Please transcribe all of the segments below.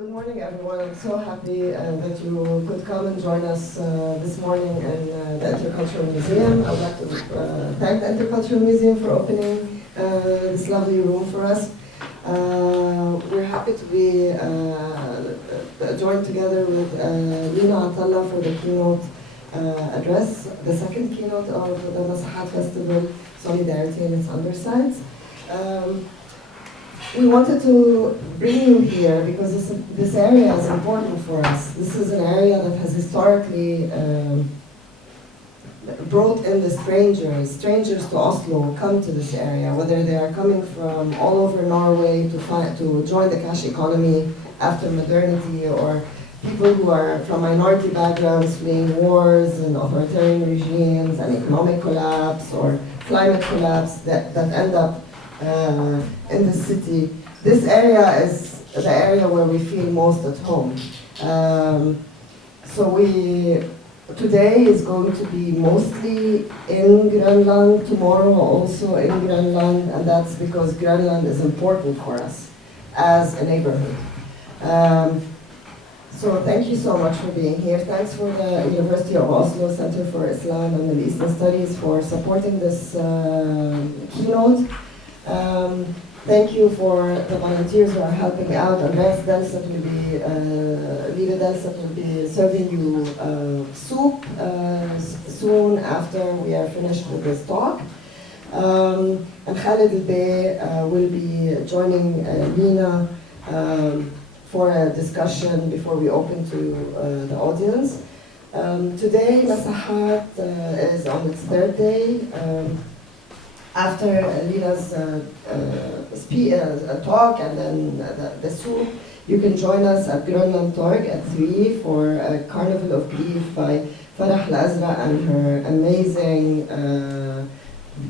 Good morning, everyone. I'm so happy that you could come and join us this morning in the Intercultural Museum. I would like to thank the Intercultural Museum for opening this lovely room for us. We're happy to be joined together with Lina Attalah for the keynote address, the second keynote of the Masahat Festival, Solidarity in its Undersides. We wanted to bring you here because this area is important for us. This is an area that has historically brought in the strangers to Oslo come to this area, whether they are coming from all over Norway to join the cash economy after modernity, or people who are from minority backgrounds fleeing wars and authoritarian regimes and economic collapse or climate collapse that end up in the city. This area is the area where we feel most at home. So today is going to be mostly in Greenland, tomorrow also in Greenland, and that's because Greenland is important for us as a neighborhood. So thank you so much for being here. Thanks for the University of Oslo Center for Islam and Middle Eastern Studies for supporting this keynote. Thank you for the volunteers who are helping out. Andreas Delset will be, Lina Delset will be serving you soup soon after we are finished with this talk. And Khalid Al-Bey will be joining Lina for a discussion before we open to the audience. Today, Masahat is on its third day. After Lina's talk and then the soup, you can join us at Grönland Torg at 3 for a Carnival of Grief by Farah Al-Azra and her amazing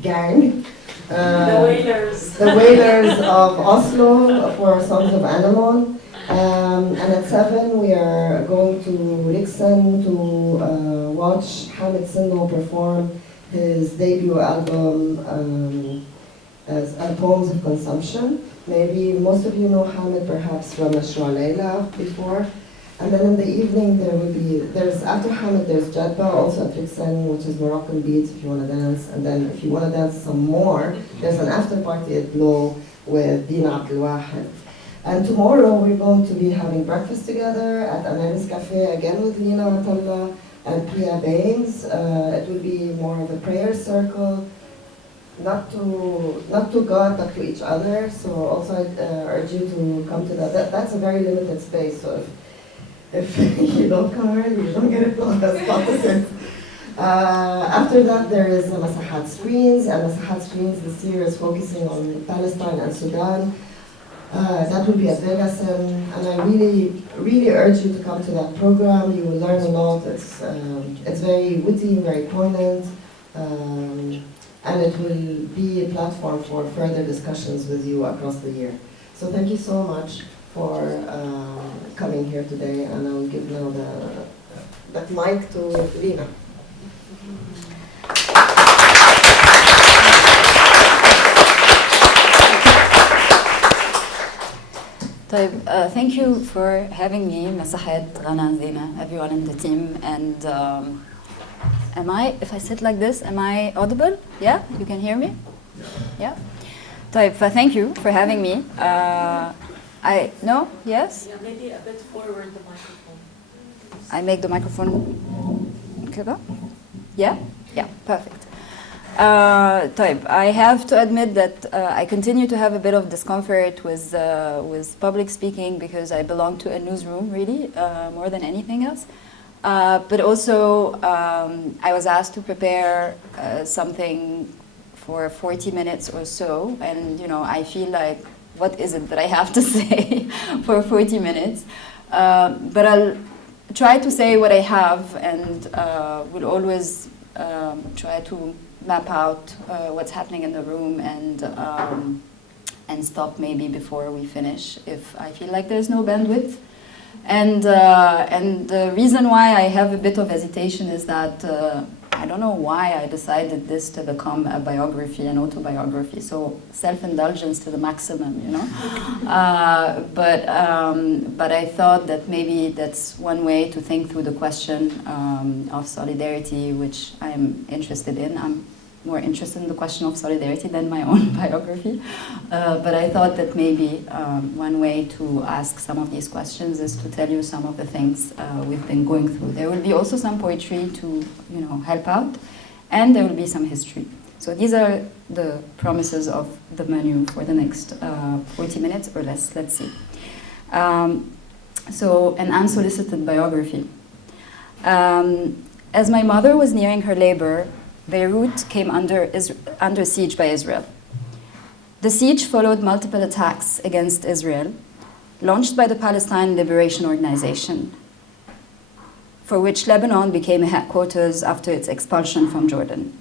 gang. The Whalers. The Whalers of Oslo for Sons of Anemon. And at 7 we are going to Riksen to watch Hamid Sinno perform his debut album, as Poems of Consumption. Maybe most of you know Hamid perhaps from Mashra Leila before. And then in the evening after Hamid there's Jadba, also at Riksen, which is Moroccan beats if you want to dance. And then if you want to dance some more, there's an after party at Blow with Dina Abdel Wahed. And tomorrow we're going to be having breakfast together at Amaris Cafe, again with Lina Attalah and Priya Baines. It will be more of a prayer circle, not to God, but to each other. So also I urge you to come to that. That's a very limited space, so if you don't come early, you don't get it on the opposite. After that, there is Masahat Screens, and Masahat Screens this year is focusing on Palestine and Sudan. That will be at Vegasen, and I really, really urge you to come to that program. You will learn a lot. It's very witty, very poignant, and it will be a platform for further discussions with you across the year. So thank you so much for coming here today, and I will give now the mic to Lina. Thank you for having me, Masahat, Rana, Zina, everyone in the team. And if I sit like this, am I audible? Yeah? You can hear me? Yeah? Thank you for having me. No? Yes? Yeah, maybe a bit forward the microphone. I make the microphone. Yeah? Yeah, perfect. I have to admit that I continue to have a bit of discomfort with public speaking because I belong to a newsroom, really, more than anything else. But also, I was asked to prepare something for 40 minutes or so, and I feel like, what is it that I have to say for 40 minutes? But I'll try to say what I have, and will always try to map out what's happening in the room and stop maybe before we finish if I feel like there's no bandwidth. And the reason why I have a bit of hesitation is that I don't know why I decided this to become a biography, an autobiography. So self-indulgence to the maximum, you know. But I thought that maybe that's one way to think through the question of solidarity, which I'm interested in. I'm more interested in the question of solidarity than my own biography. But I thought that maybe one way to ask some of these questions is to tell you some of the things we've been going through. There will be also some poetry to, you know, help out, and there will be some history. So these are the promises of the menu for the next 40 minutes or less. Let's see. So an unsolicited biography. As my mother was nearing her labor, Beirut came under siege by Israel. The siege followed multiple attacks against Israel, launched by the Palestine Liberation Organization, for which Lebanon became a headquarters after its expulsion from Jordan.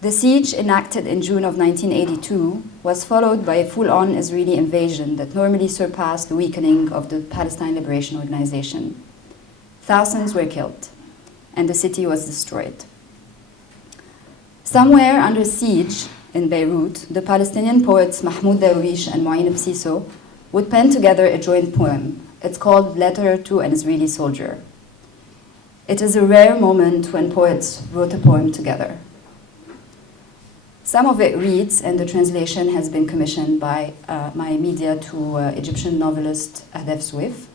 The siege, enacted in June of 1982, was followed by a full-on Israeli invasion that normally surpassed the weakening of the Palestine Liberation Organization. Thousands were killed, and the city was destroyed. Somewhere under siege in Beirut, the Palestinian poets Mahmoud Darwish and Mouin Bsiso would pen together a joint poem. It's called Letter to an Israeli Soldier. It is a rare moment when poets wrote a poem together. Some of it reads, and the translation has been commissioned by my media to Egyptian novelist Ahdaf Souif.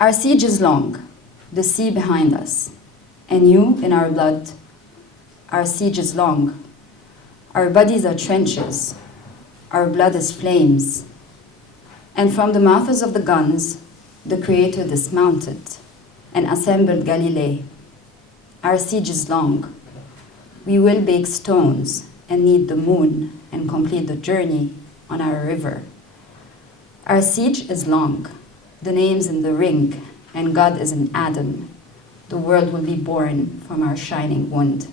Our siege is long, the sea behind us, and you in our blood. Our siege is long. Our bodies are trenches. Our blood is flames. And from the mouths of the guns, the Creator dismounted and assembled Galilee. Our siege is long. We will bake stones and knead the moon and complete the journey on our river. Our siege is long. The name's in the ring, and God is in Adam. The world will be born from our shining wound.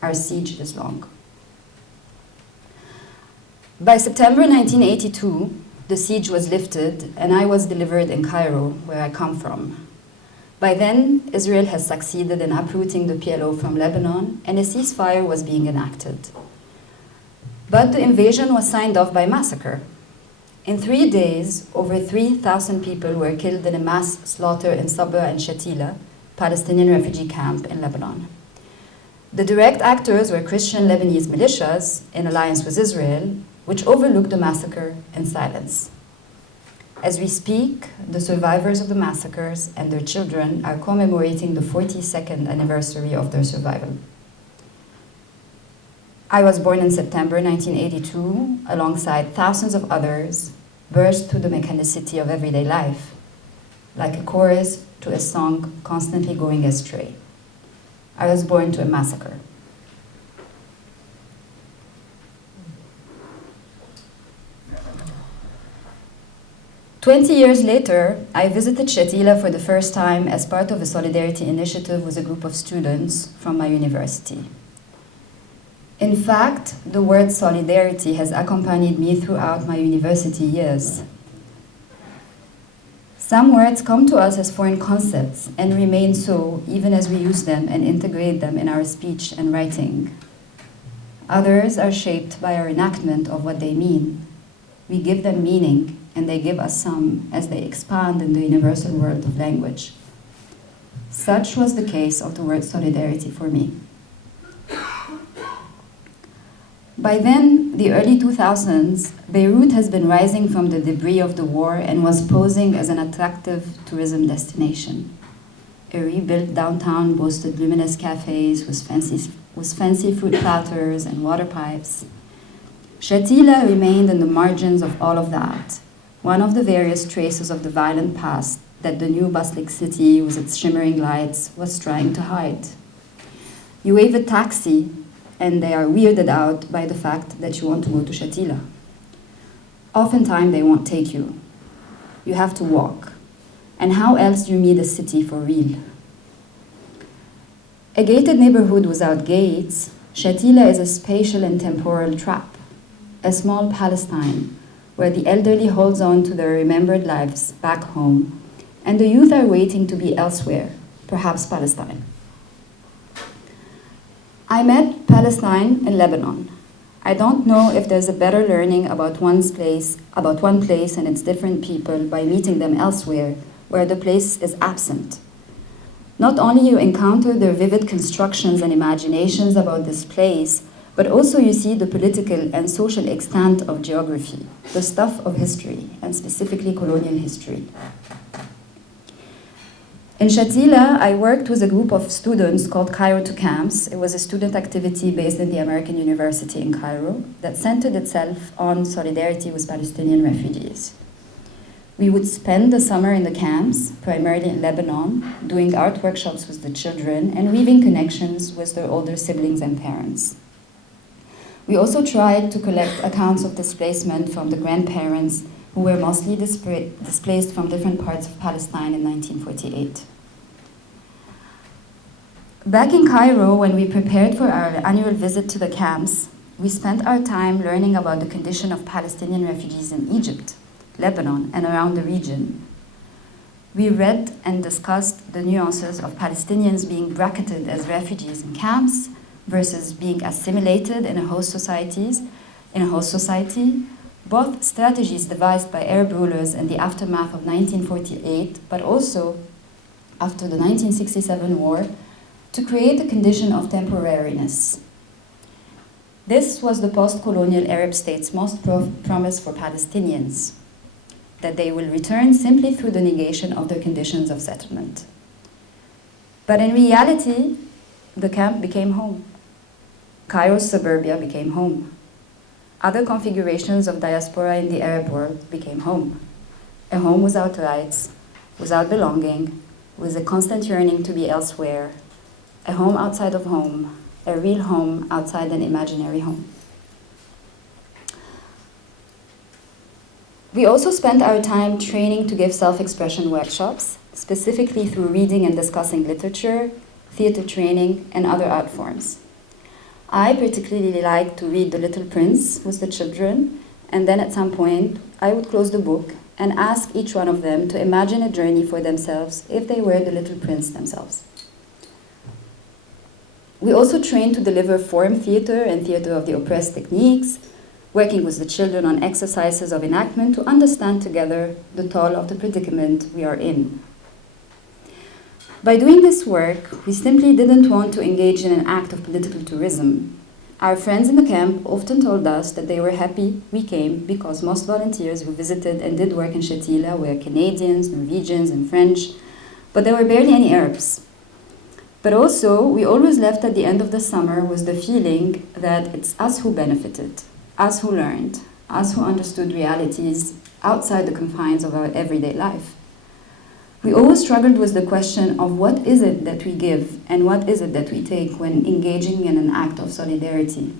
Our siege is long. By September 1982, the siege was lifted and I was delivered in Cairo, where I come from. By then, Israel has succeeded in uprooting the PLO from Lebanon and a ceasefire was being enacted. But the invasion was signed off by massacre. In 3 days, over 3,000 people were killed in a mass slaughter in Sabra and Shatila, Palestinian refugee camp in Lebanon. The direct actors were Christian Lebanese militias in alliance with Israel, which overlooked the massacre in silence. As we speak, the survivors of the massacres and their children are commemorating the 42nd anniversary of their survival. I was born in September 1982, alongside thousands of others, burst through the mechanicity of everyday life, like a chorus to a song constantly going astray. I was born to a massacre. "20 years later, I visited Shatila for the first time as part of a solidarity initiative with a group of students from my university. In fact, the word solidarity has accompanied me throughout my university years. Some words come to us as foreign concepts and remain so even as we use them and integrate them in our speech and writing. Others are shaped by our enactment of what they mean. We give them meaning and they give us some as they expand in the universal world of language. Such was the case of the word solidarity for me. By then, the early 2000s, Beirut has been rising from the debris of the war and was posing as an attractive tourism destination. A rebuilt downtown boasted luminous cafes with fancy fruit platters and water pipes. Shatila remained in the margins of all of that, one of the various traces of the violent past that the new bustling city with its shimmering lights was trying to hide. You wave a taxi, and they are weirded out by the fact that you want to go to Shatila. Oftentimes, they won't take you. You have to walk. And how else do you meet a city for real? A gated neighborhood without gates, Shatila is a spatial and temporal trap, a small Palestine where the elderly holds on to their remembered lives back home, and the youth are waiting to be elsewhere, perhaps Palestine. I met Palestine and Lebanon. I don't know if there's a better learning about one place and its different people by meeting them elsewhere, where the place is absent. Not only you encounter their vivid constructions and imaginations about this place, but also you see the political and social extent of geography, the stuff of history, and specifically colonial history. In Shatila, I worked with a group of students called Cairo to Camps. It was a student activity based in the American University in Cairo that centered itself on solidarity with Palestinian refugees. We would spend the summer in the camps, primarily in Lebanon, doing art workshops with the children and weaving connections with their older siblings and parents. We also tried to collect accounts of displacement from the grandparents who were mostly displaced from different parts of Palestine in 1948. Back in Cairo, when we prepared for our annual visit to the camps, we spent our time learning about the condition of Palestinian refugees in Egypt, Lebanon, and around the region. We read and discussed the nuances of Palestinians being bracketed as refugees in camps versus being assimilated in a host society, both strategies devised by Arab rulers in the aftermath of 1948, but also after the 1967 war, to create a condition of temporariness. This was the post-colonial Arab states' most promise for Palestinians, that they will return simply through the negation of their conditions of settlement. But in reality, the camp became home. Cairo's suburbia became home. Other configurations of diaspora in the Arab world became home. A home without rights, without belonging, with a constant yearning to be elsewhere. A home outside of home, a real home outside an imaginary home. We also spent our time training to give self-expression workshops, specifically through reading and discussing literature, theater training, and other art forms. I particularly like to read The Little Prince with the children, and then at some point, I would close the book and ask each one of them to imagine a journey for themselves if they were the little prince themselves. We also trained to deliver form theater and theater of the oppressed techniques, working with the children on exercises of enactment to understand together the toll of the predicament we are in. By doing this work, we simply didn't want to engage in an act of political tourism. Our friends in the camp often told us that they were happy we came because most volunteers who visited and did work in Shatila were Canadians, Norwegians, and French, but there were barely any Arabs. But also, we always left at the end of the summer with the feeling that it's us who benefited, us who learned, us who understood realities outside the confines of our everyday life. We always struggled with the question of what is it that we give and what is it that we take when engaging in an act of solidarity.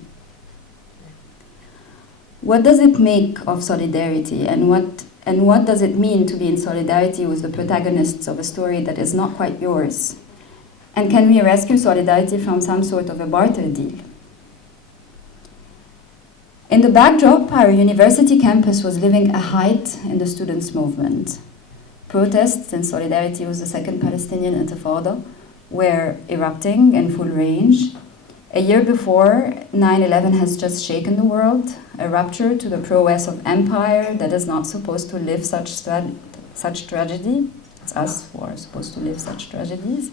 What does it make of solidarity, and what does it mean to be in solidarity with the protagonists of a story that is not quite yours? And can we rescue solidarity from some sort of a barter deal? In the backdrop, our university campus was living a height in the students' movement. Protests in solidarity with the Second Palestinian Intifada were erupting in full range. A year before, 9/11 has just shaken the world, a rupture to the prowess of empire that is not supposed to live such tragedy. It's us who are supposed to live such tragedies.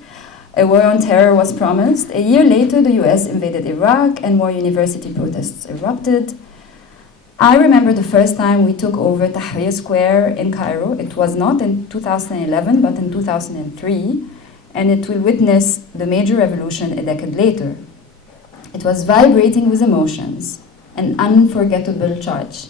A war on terror was promised. A year later, the US invaded Iraq and more university protests erupted. I remember the first time we took over Tahrir Square in Cairo. It was not in 2011, but in 2003, and it will witness the major revolution a decade later. It was vibrating with emotions, an unforgettable charge.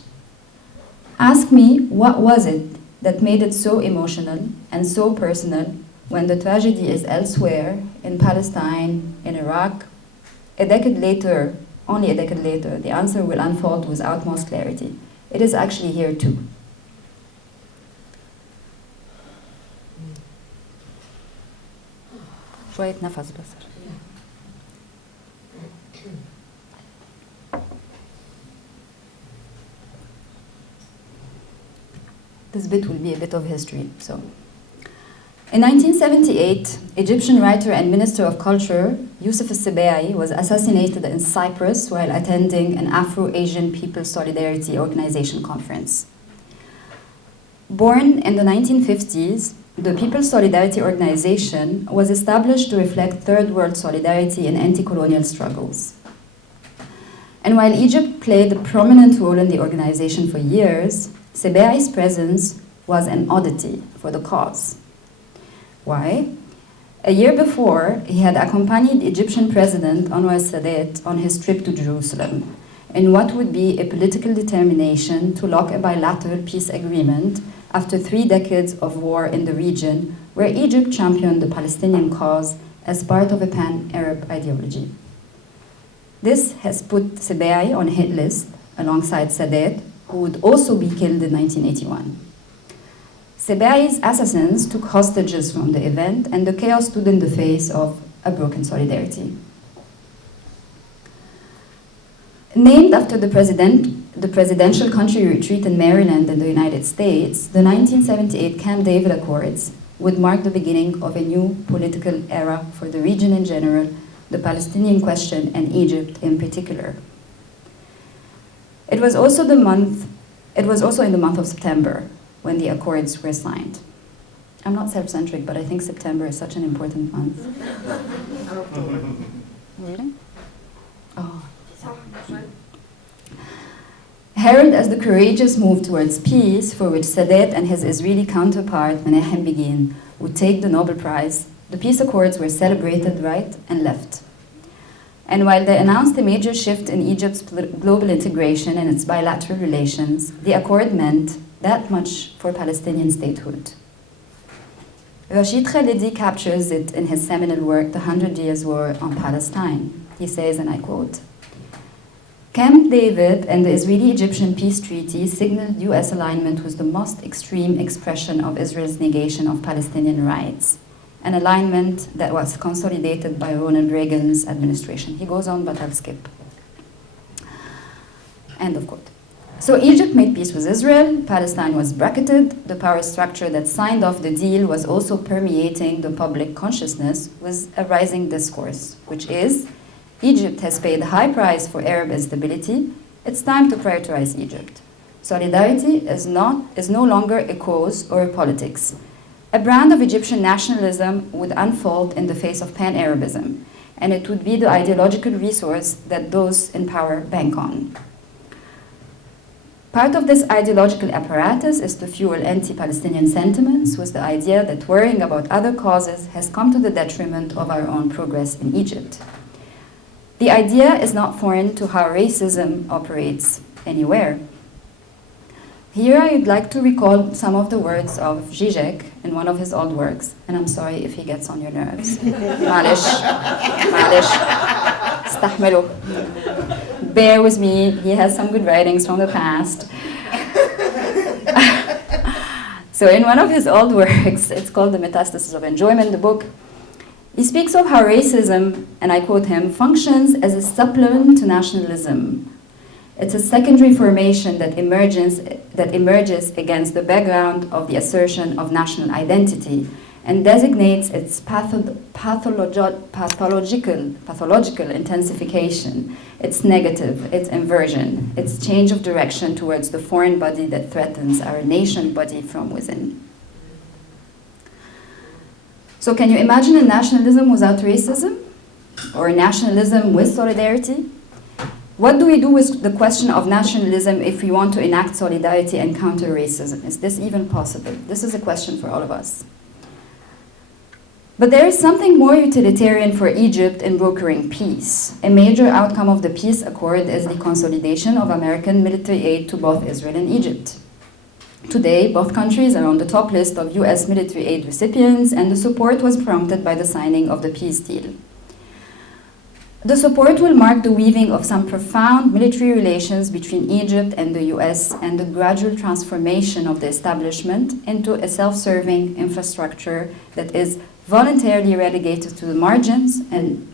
Ask me, what was it that made it so emotional and so personal when the tragedy is elsewhere, in Palestine, in Iraq? A decade later, only a decade later, the answer will unfold with utmost clarity. It is actually here too. شوية نفس بس. This bit will be a bit of history. So, In 1978, Egyptian writer and Minister of Culture Youssef al-Sebai was assassinated in Cyprus while attending an Afro-Asian People's Solidarity Organization conference. Born in the 1950s, the People's Solidarity Organization was established to reflect Third World solidarity in anti-colonial struggles. And while Egypt played a prominent role in the organization for years, Sebai's presence was an oddity for the cause. Why? A year before, he had accompanied Egyptian President Anwar Sadat on his trip to Jerusalem in what would be a political determination to lock a bilateral peace agreement after 3 decades of war in the region, where Egypt championed the Palestinian cause as part of a pan-Arab ideology. This has put Sebai on a hit list alongside Sadat, who would also be killed in 1981. Sebai's assassins took hostages from the event, and the chaos stood in the face of a broken solidarity. Named after the presidential country retreat in Maryland in the United States, the 1978 Camp David Accords would mark the beginning of a new political era for the region in general, the Palestinian question, and Egypt in particular. It was also in the month of September when the accords were signed. I'm not self-centric, but I think September is such an important month. Really? Oh. Heralded as the courageous move towards peace, for which Sadat and his Israeli counterpart Menachem Begin would take the Nobel Prize, the peace accords were celebrated right and left. And while they announced a major shift in Egypt's global integration and its bilateral relations, the accord meant that much for Palestinian statehood. Rashid Khalidi captures it in his seminal work, The 100 Years' War on Palestine. He says, and I quote, Camp David and the Israeli-Egyptian peace treaty signaled US alignment with the most extreme expression of Israel's negation of Palestinian rights, an alignment that was consolidated by Ronald Reagan's administration. He goes on, but I'll skip. End of quote. So Egypt made peace with Israel, Palestine was bracketed, the power structure that signed off the deal was also permeating the public consciousness with a rising discourse, which is, Egypt has paid a high price for Arab instability, it's time to prioritize Egypt. Solidarity is no longer a cause or a politics. A brand of Egyptian nationalism would unfold in the face of pan-Arabism, and it would be the ideological resource that those in power bank on. Part of this ideological apparatus is to fuel anti-Palestinian sentiments with the idea that worrying about other causes has come to the detriment of our own progress in Egypt. The idea is not foreign to how racism operates anywhere. Here I would like to recall some of the words of Zizek in one of his old works, and I'm sorry if he gets on your nerves. معلش, استحملوا. Bear with me, he has some good writings from the past. So in one of his old works, it's called The Metastasis of Enjoyment, the book, he speaks of how racism, and I quote him, functions as a supplement to nationalism. It's a secondary formation that emerges against the background of the assertion of national identity and designates its pathological intensification, its negative, its inversion, its change of direction towards the foreign body that threatens our nation body from within. So can you imagine a nationalism without racism? Or a nationalism with solidarity? What do we do with the question of nationalism if we want to enact solidarity and counter racism? Is this even possible? This is a question for all of us. But there is something more utilitarian for Egypt in brokering peace. A major outcome of the peace accord is the consolidation of American military aid to both Israel and Egypt. Today, both countries are on the top list of US military aid recipients, and the support was prompted by the signing of the peace deal. The support will mark the weaving of some profound military relations between Egypt and the US and the gradual transformation of the establishment into a self-serving infrastructure that is voluntarily relegated to the margins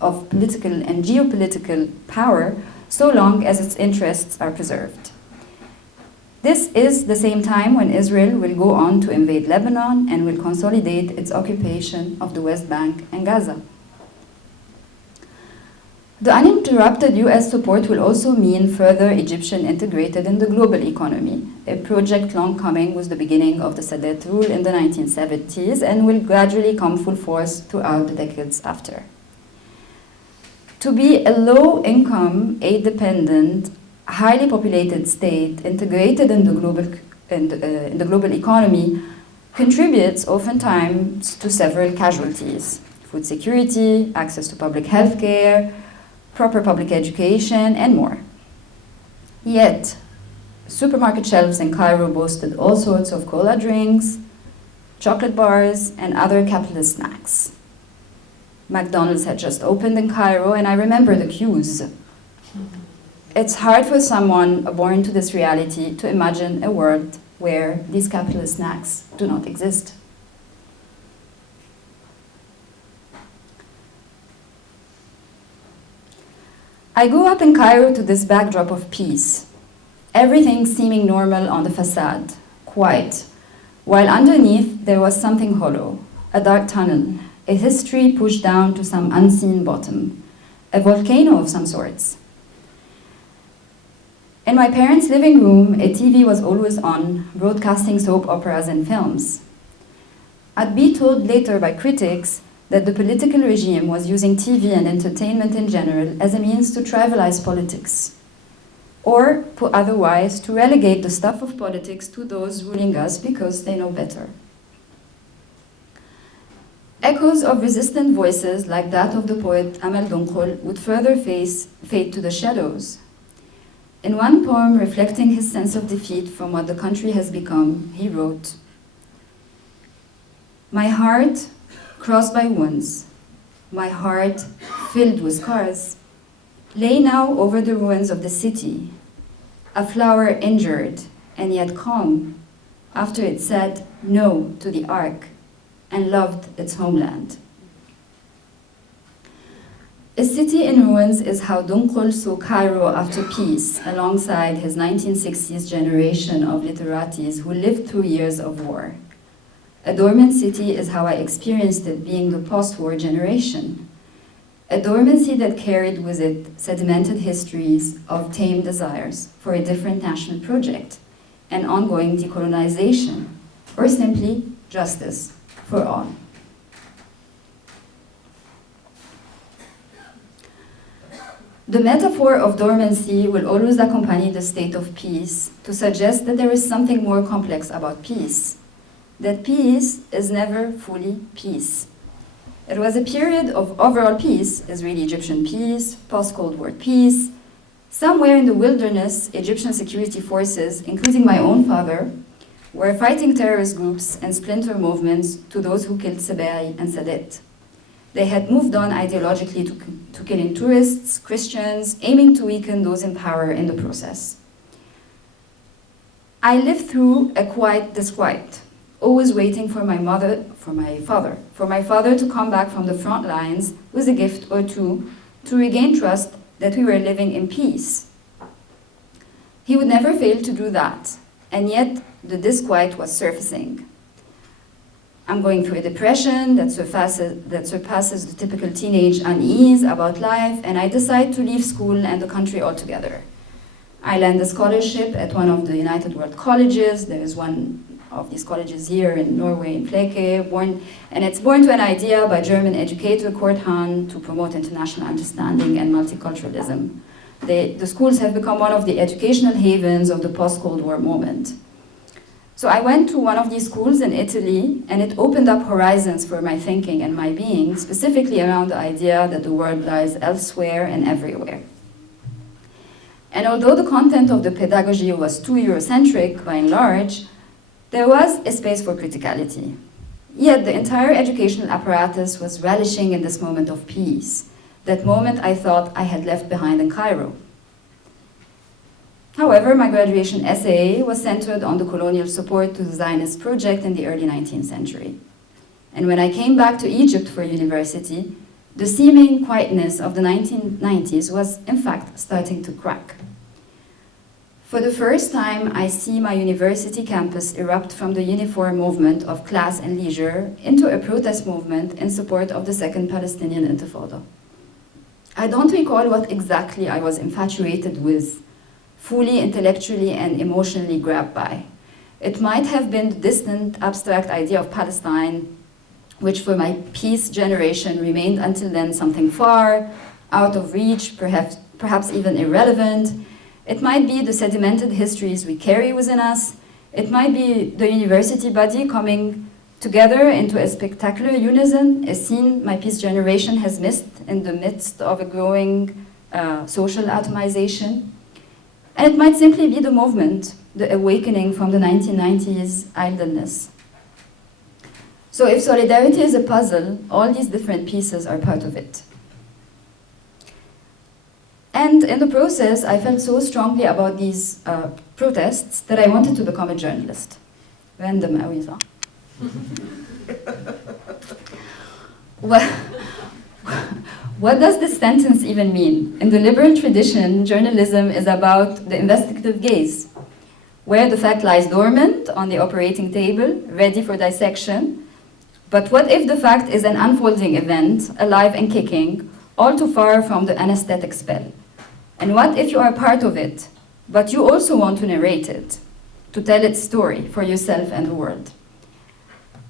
of political and geopolitical power so long as its interests are preserved. This is the same time when Israel will go on to invade Lebanon and will consolidate its occupation of the West Bank and Gaza. The uninterrupted US support will also mean further Egyptian integrated in the global economy, a project long coming with the beginning of the Sadat rule in the 1970s and will gradually come full force throughout the decades after. To be a low-income, aid-dependent, highly populated state integrated in the global economy contributes oftentimes to several casualties: food security, access to public health care, proper public education, and more. Yet, supermarket shelves in Cairo boasted all sorts of cola drinks, chocolate bars, and other capitalist snacks. McDonald's had just opened in Cairo, and I remember the queues. It's hard for someone born to this reality to imagine a world where these capitalist snacks do not exist. I grew up in Cairo to this backdrop of peace, everything seeming normal on the facade, quiet, while underneath there was something hollow, a dark tunnel, a history pushed down to some unseen bottom, a volcano of some sorts. In my parents' living room, a TV was always on, broadcasting soap operas and films. I'd be told later by critics that the political regime was using TV and entertainment in general as a means to trivialize politics, or, put otherwise, to relegate the stuff of politics to those ruling us because they know better. Echoes of resistant voices like that of the poet Amal Dunqul would further fade to the shadows. In one poem reflecting his sense of defeat from what the country has become, he wrote, "My heart crossed by wounds, my heart filled with scars, lay now over the ruins of the city, a flower injured and yet calm, after it said no to the ark and loved its homeland." A city in ruins is how Dunqul saw Cairo after peace, alongside his 1960s generation of literatis who lived through years of war. A dormant city is how I experienced it being the post-war generation. A dormancy that carried with it sedimented histories of tame desires for a different national project, and ongoing decolonization, or simply justice for all. The metaphor of dormancy will always accompany the state of peace to suggest that there is something more complex about peace, that peace is never fully peace. It was a period of overall peace, Israeli Egyptian peace, post-Cold War peace. Somewhere in the wilderness, Egyptian security forces, including my own father, were fighting terrorist groups and splinter movements to those who killed Sebai and Sadat. They had moved on ideologically to killing tourists, Christians, aiming to weaken those in power in the process. I lived through a quiet disquiet, always waiting for my father to come back from the front lines with a gift or two to regain trust that we were living in peace. He would never fail to do that, and yet the disquiet was surfacing. I'm going through a depression that surpasses the typical teenage unease about life, and I decide to leave school and the country altogether. I land a scholarship at one of the United World Colleges. There is one of these colleges here in Norway, in Fleke, and it's born to an idea by German educator Kurt Hahn to promote international understanding and multiculturalism. The schools have become one of the educational havens of the post-Cold War moment. So I went to one of these schools in Italy, and it opened up horizons for my thinking and my being, specifically around the idea that the world lies elsewhere and everywhere. And although the content of the pedagogy was too Eurocentric by and large, there was a space for criticality. Yet the entire educational apparatus was relishing in this moment of peace, that moment I thought I had left behind in Cairo. However, my graduation essay was centered on the colonial support to the Zionist project in the early 19th century. And when I came back to Egypt for university, the seeming quietness of the 1990s was, in fact, starting to crack. For the first time, I see my university campus erupt from the uniform movement of class and leisure into a protest movement in support of the Second Palestinian Intifada. I don't recall what exactly I was infatuated with, fully intellectually and emotionally grabbed by. It might have been the distant, abstract idea of Palestine, which for my peace generation remained until then something far, out of reach, perhaps even irrelevant. It might be the sedimented histories we carry within us. It might be the university body coming together into a spectacular unison, a scene my peace generation has missed in the midst of a growing social atomization. And it might simply be the movement, the awakening from the 1990s idleness. So if solidarity is a puzzle, all these different pieces are part of it. And in the process, I felt so strongly about these protests that I wanted to become a journalist. Random قوي صح؟ What does this sentence even mean? In the liberal tradition, journalism is about the investigative gaze, where the fact lies dormant on the operating table, ready for dissection. But what if the fact is an unfolding event, alive and kicking, all too far from the anesthetic spell? And what if you are part of it, but you also want to narrate it, to tell its story for yourself and the world?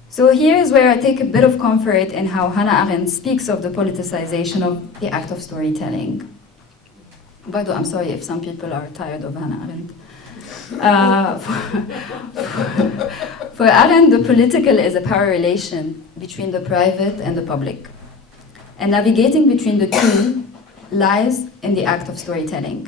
So here is where I take a bit of comfort in how Hannah Arendt speaks of the politicization of the act of storytelling. By the way, I'm sorry if some people are tired of Hannah Arendt. For Arendt, the political is a power relation between the private and the public. And navigating between the two lies in the act of storytelling.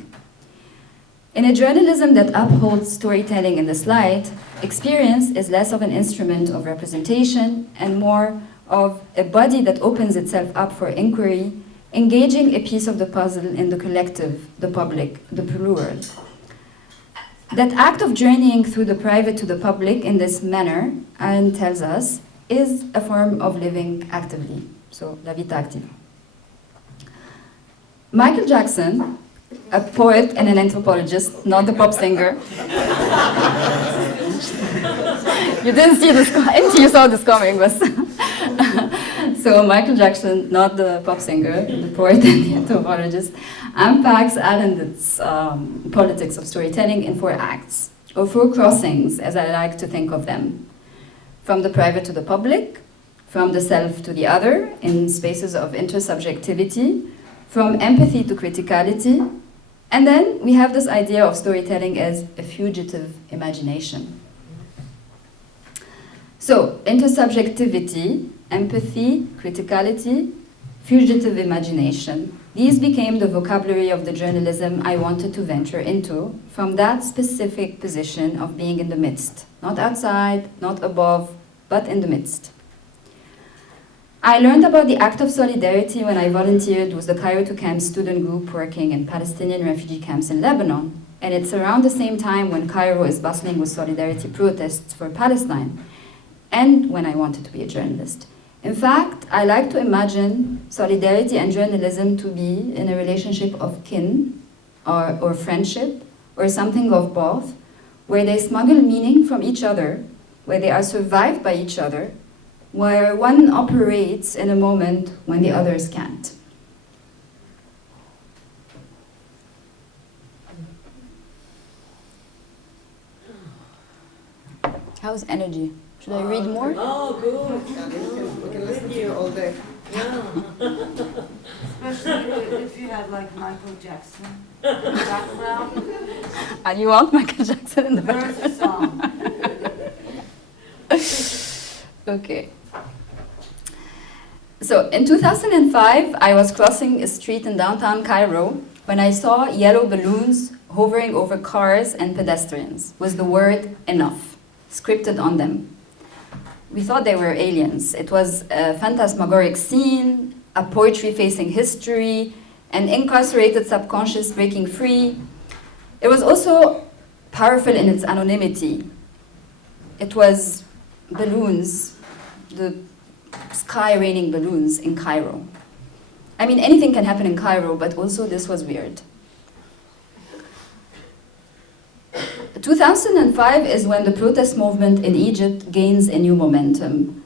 In a journalism that upholds storytelling in the slide, experience is less of an instrument of representation and more of a body that opens itself up for inquiry, engaging a piece of the puzzle in the collective, the public, the plural. That act of journeying through the private to the public in this manner, Arendt tells us, is a form of living actively. So, la vita activa. Michael Jackson, a poet and an anthropologist, not the pop singer. You didn't see this, you saw this coming, but so Michael Jackson, not the pop singer, the poet and the anthropologist, unpacks Arendt's politics of storytelling in 4 acts, or 4 crossings, as I like to think of them. From the private to the public, from the self to the other, in spaces of intersubjectivity, from empathy to criticality, and then we have this idea of storytelling as a fugitive imagination. So, intersubjectivity, empathy, criticality, fugitive imagination. These became the vocabulary of the journalism I wanted to venture into from that specific position of being in the midst. Not outside, not above, but in the midst. I learned about the act of solidarity when I volunteered with the Cairo to Camp student group working in Palestinian refugee camps in Lebanon. And it's around the same time when Cairo is bustling with solidarity protests for Palestine, and when I wanted to be a journalist. In fact, I like to imagine solidarity and journalism to be in a relationship of kin or friendship or something of both, where they smuggle meaning from each other, where they are survived by each other, where one operates in a moment when the others can't. How's energy? Should I read more? Oh, good. We can listen to you all day. Yeah. Especially if you have like Michael Jackson in the background. And you want Michael Jackson in the There's a background? song. Okay. So in 2005, I was crossing a street in downtown Cairo when I saw yellow balloons hovering over cars and pedestrians with the word enough scripted on them. We thought they were aliens. It was a phantasmagoric scene, a poetry facing history, an incarcerated subconscious breaking free. It was also powerful in its anonymity. It was balloons, the sky raining balloons in Cairo. I mean, anything can happen in Cairo, but also this was weird. 2005 is when the protest movement in Egypt gains a new momentum.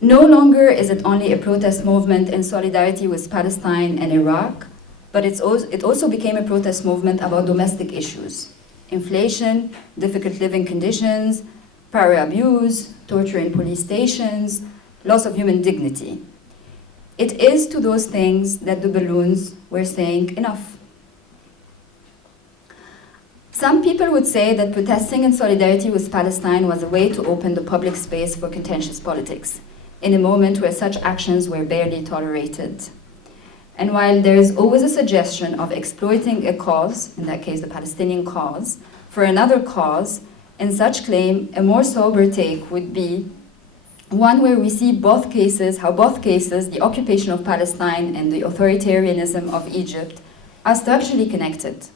No longer is it only a protest movement in solidarity with Palestine and Iraq, but it also became a protest movement about domestic issues: inflation, difficult living conditions, power abuse, torture in police stations, loss of human dignity. It is to those things that the balloons were saying enough. Some people would say that protesting in solidarity with Palestine was a way to open the public space for contentious politics, in a moment where such actions were barely tolerated. And while there is always a suggestion of exploiting a cause, in that case the Palestinian cause, for another cause, in such claim, a more sober take would be one where we see how both cases, the occupation of Palestine and the authoritarianism of Egypt, are structurally connected.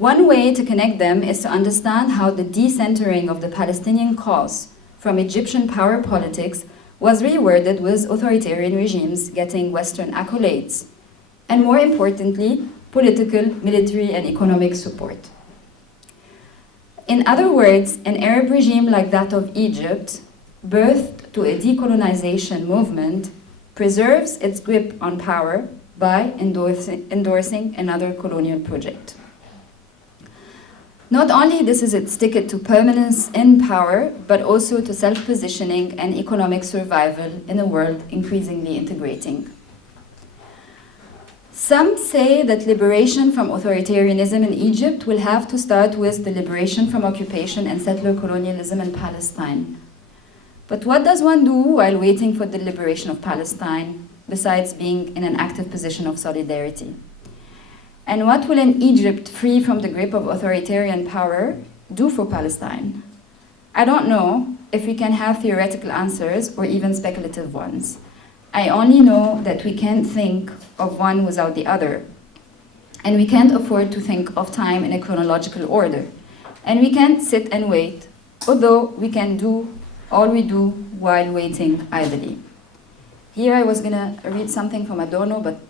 One way to connect them is to understand how the decentering of the Palestinian cause from Egyptian power politics was reworded with authoritarian regimes getting Western accolades, and more importantly, political, military, and economic support. In other words, an Arab regime like that of Egypt, birthed to a decolonization movement, preserves its grip on power by endorsing another colonial project. Not only this is its ticket to permanence in power, but also to self-positioning and economic survival in a world increasingly integrating. Some say that liberation from authoritarianism in Egypt will have to start with the liberation from occupation and settler colonialism in Palestine. But what does one do while waiting for the liberation of Palestine, besides being in an active position of solidarity? And what will an Egypt free from the grip of authoritarian power do for Palestine? I don't know if we can have theoretical answers or even speculative ones. I only know that we can't think of one without the other. And we can't afford to think of time in a chronological order. And we can't sit and wait, although we can do all we do while waiting idly. Here I was gonna read something from Adorno, but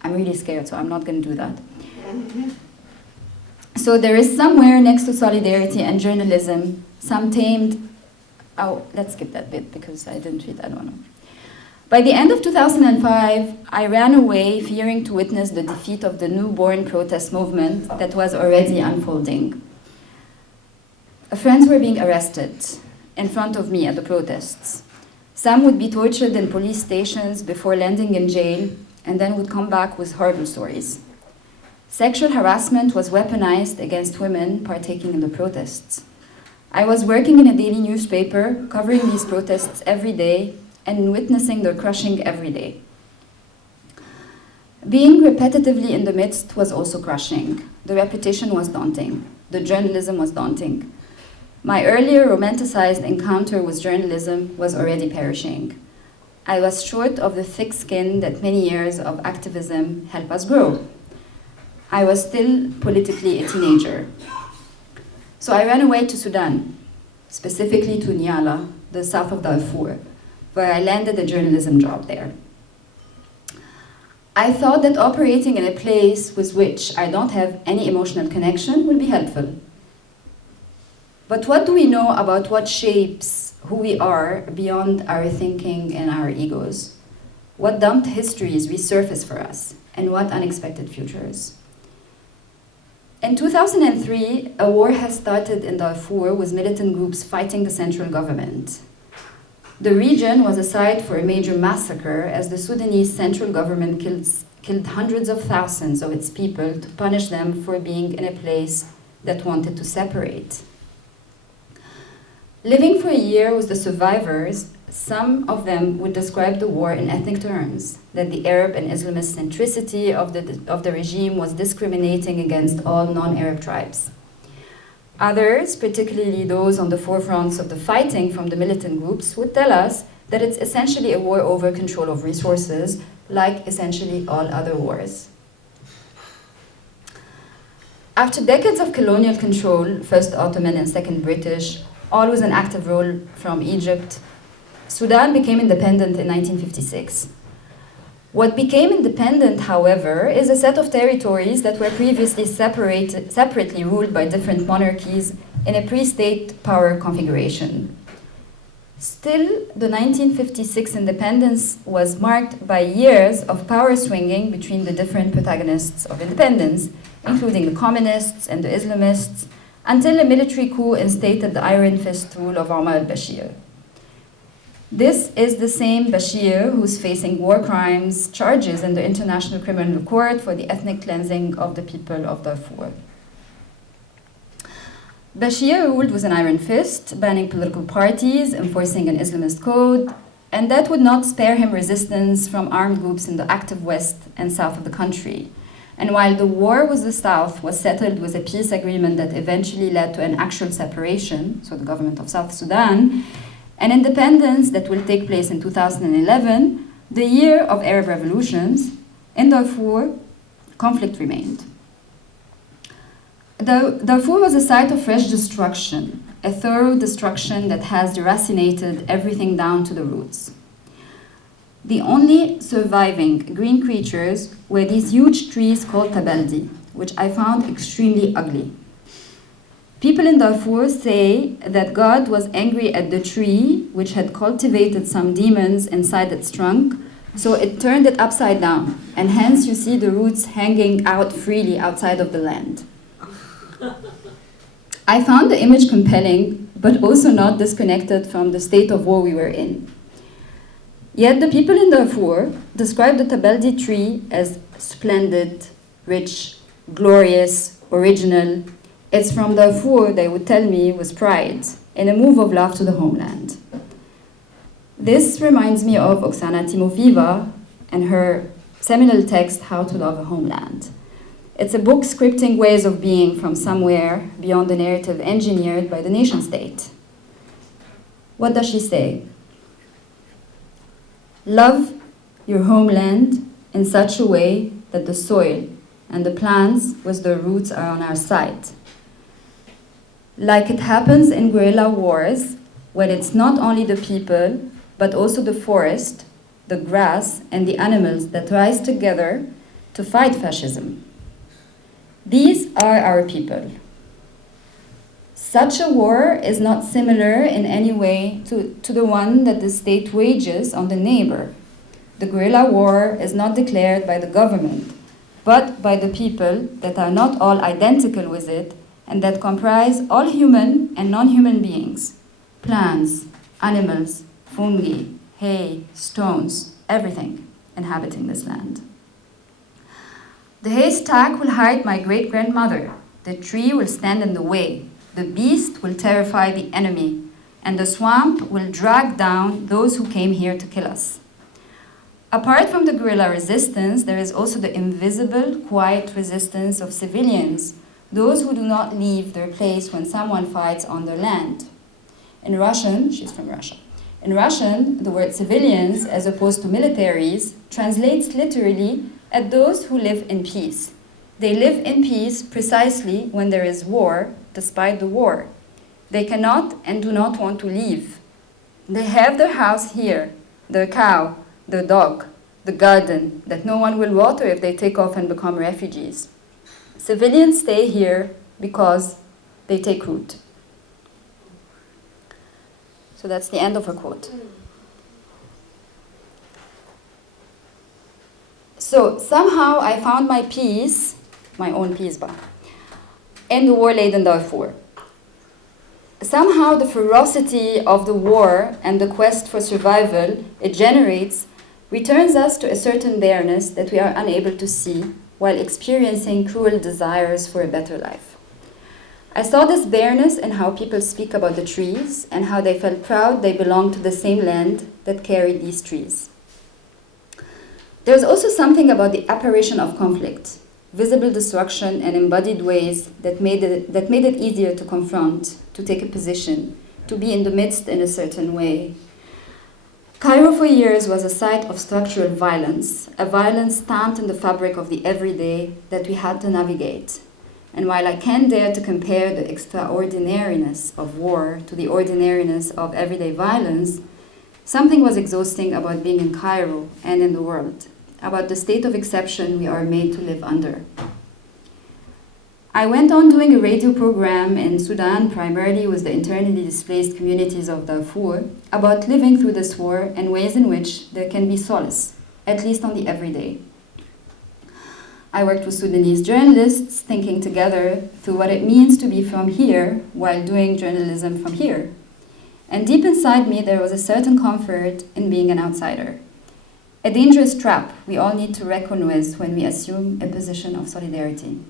I'm really scared, so I'm not going to do that. So there is somewhere next to solidarity and journalism, some tamed... Oh, let's skip that bit because I didn't read Adorno. By the end of 2005, I ran away fearing to witness the defeat of the newborn protest movement that was already unfolding. Friends were being arrested in front of me at the protests. Some would be tortured in police stations before landing in jail, and then would come back with horrible stories. Sexual harassment was weaponized against women partaking in the protests. I was working in a daily newspaper, covering these protests every day, and witnessing their crushing every day. Being repetitively in the midst was also crushing. The repetition was daunting. The journalism was daunting. My earlier romanticized encounter with journalism was already perishing. I was short of the thick skin that many years of activism help us grow. I was still politically a teenager. So I ran away to Sudan, specifically to Nyala, the south of Darfur, where I landed a journalism job there. I thought that operating in a place with which I don't have any emotional connection will be helpful. But what do we know about what shapes who we are beyond our thinking and our egos? What dumped histories resurface for us, and what unexpected futures? In 2003, a war has started in Darfur with militant groups fighting the central government. The region was a site for a major massacre as the Sudanese central government killed hundreds of thousands of its people to punish them for being in a place that wanted to separate. Living for a year with the survivors, some of them would describe the war in ethnic terms, that the Arab and Islamist centricity of the regime was discriminating against all non-Arab tribes. Others, particularly those on the forefronts of the fighting from the militant groups, would tell us that it's essentially a war over control of resources, like essentially all other wars. After decades of colonial control, first Ottoman and second British, all with an active role from Egypt, Sudan became independent in 1956. What became independent, however, is a set of territories that were previously separately ruled by different monarchies in a pre-state power configuration. Still, the 1956 independence was marked by years of power swinging between the different protagonists of independence, including the communists and the Islamists, until a military coup instated the iron fist rule of Omar al-Bashir. This is the same Bashir who's facing war crimes charges in the International Criminal Court for the ethnic cleansing of the people of Darfur. Bashir ruled with an iron fist, banning political parties, enforcing an Islamist code, and that would not spare him resistance from armed groups in the active west and south of the country. And while the war with the south was settled with a peace agreement that eventually led to an actual separation, so the government of South Sudan, an independence that will take place in 2011, the year of Arab revolutions, in Darfur, conflict remained. Darfur was a site of fresh destruction, a thorough destruction that has deracinated everything down to the roots. The only surviving green creatures were these huge trees called tabaldi, which I found extremely ugly. People in Darfur say that God was angry at the tree, which had cultivated some demons inside its trunk, so it turned it upside down, and hence you see the roots hanging out freely outside of the land. I found the image compelling, but also not disconnected from the state of war we were in. Yet the people in Darfur described the tabaldi tree as splendid, rich, glorious, original. It's from Darfur, they would tell me, with pride, in a move of love to the homeland. This reminds me of Oksana Timofieva and her seminal text, How to Love a Homeland. It's a book scripting ways of being from somewhere beyond the narrative engineered by the nation state. What does she say? Love your homeland in such a way that the soil and the plants with their roots are on our side. Like it happens in guerrilla wars, when it's not only the people, but also the forest, the grass, and the animals that rise together to fight fascism. These are our people. Such a war is not similar in any way to the one that the state wages on the neighbor. The guerrilla war is not declared by the government, but by the people that are not all identical with it and that comprise all human and non-human beings, plants, animals, fungi, hay, stones, everything inhabiting this land. The haystack will hide my great-grandmother. The tree will stand in the way. The beast will terrify the enemy. And the swamp will drag down those who came here to kill us. Apart from the guerrilla resistance, there is also the invisible, quiet resistance of civilians, those who do not leave their place when someone fights on their land. In Russian, she's from Russia. In Russian, the word civilians, as opposed to militaries, translates literally at those who live in peace. They live in peace precisely when there is war, despite the war. They cannot and do not want to leave. They have their house here, their cow, their dog, the garden that no one will water if they take off and become refugees. Civilians stay here because they take root. So that's the end of her quote. So somehow I found my peace, my own peace, in the war laid in Darfur. Somehow the ferocity of the war and the quest for survival it generates returns us to a certain bareness that we are unable to see while experiencing cruel desires for a better life. I saw this bareness in how people speak about the trees and how they felt proud they belonged to the same land that carried these trees. There's also something about the apparition of conflict, visible destruction and embodied ways that made it easier to confront, to take a position, to be in the midst in a certain way. Cairo for years was a site of structural violence, a violence stamped in the fabric of the everyday that we had to navigate. And while I can't dare to compare the extraordinariness of war to the ordinariness of everyday violence, something was exhausting about being in Cairo and in the world. about the state of exception we are made to live under. I went on doing a radio program in Sudan, primarily with the internally displaced communities of Darfur, about living through this war and ways in which there can be solace, at least on the everyday. I worked with Sudanese journalists, thinking together through what it means to be from here while doing journalism from here. And deep inside me, there was a certain comfort in being an outsider. A dangerous trap we all need to reckon with when we assume a position of solidarity.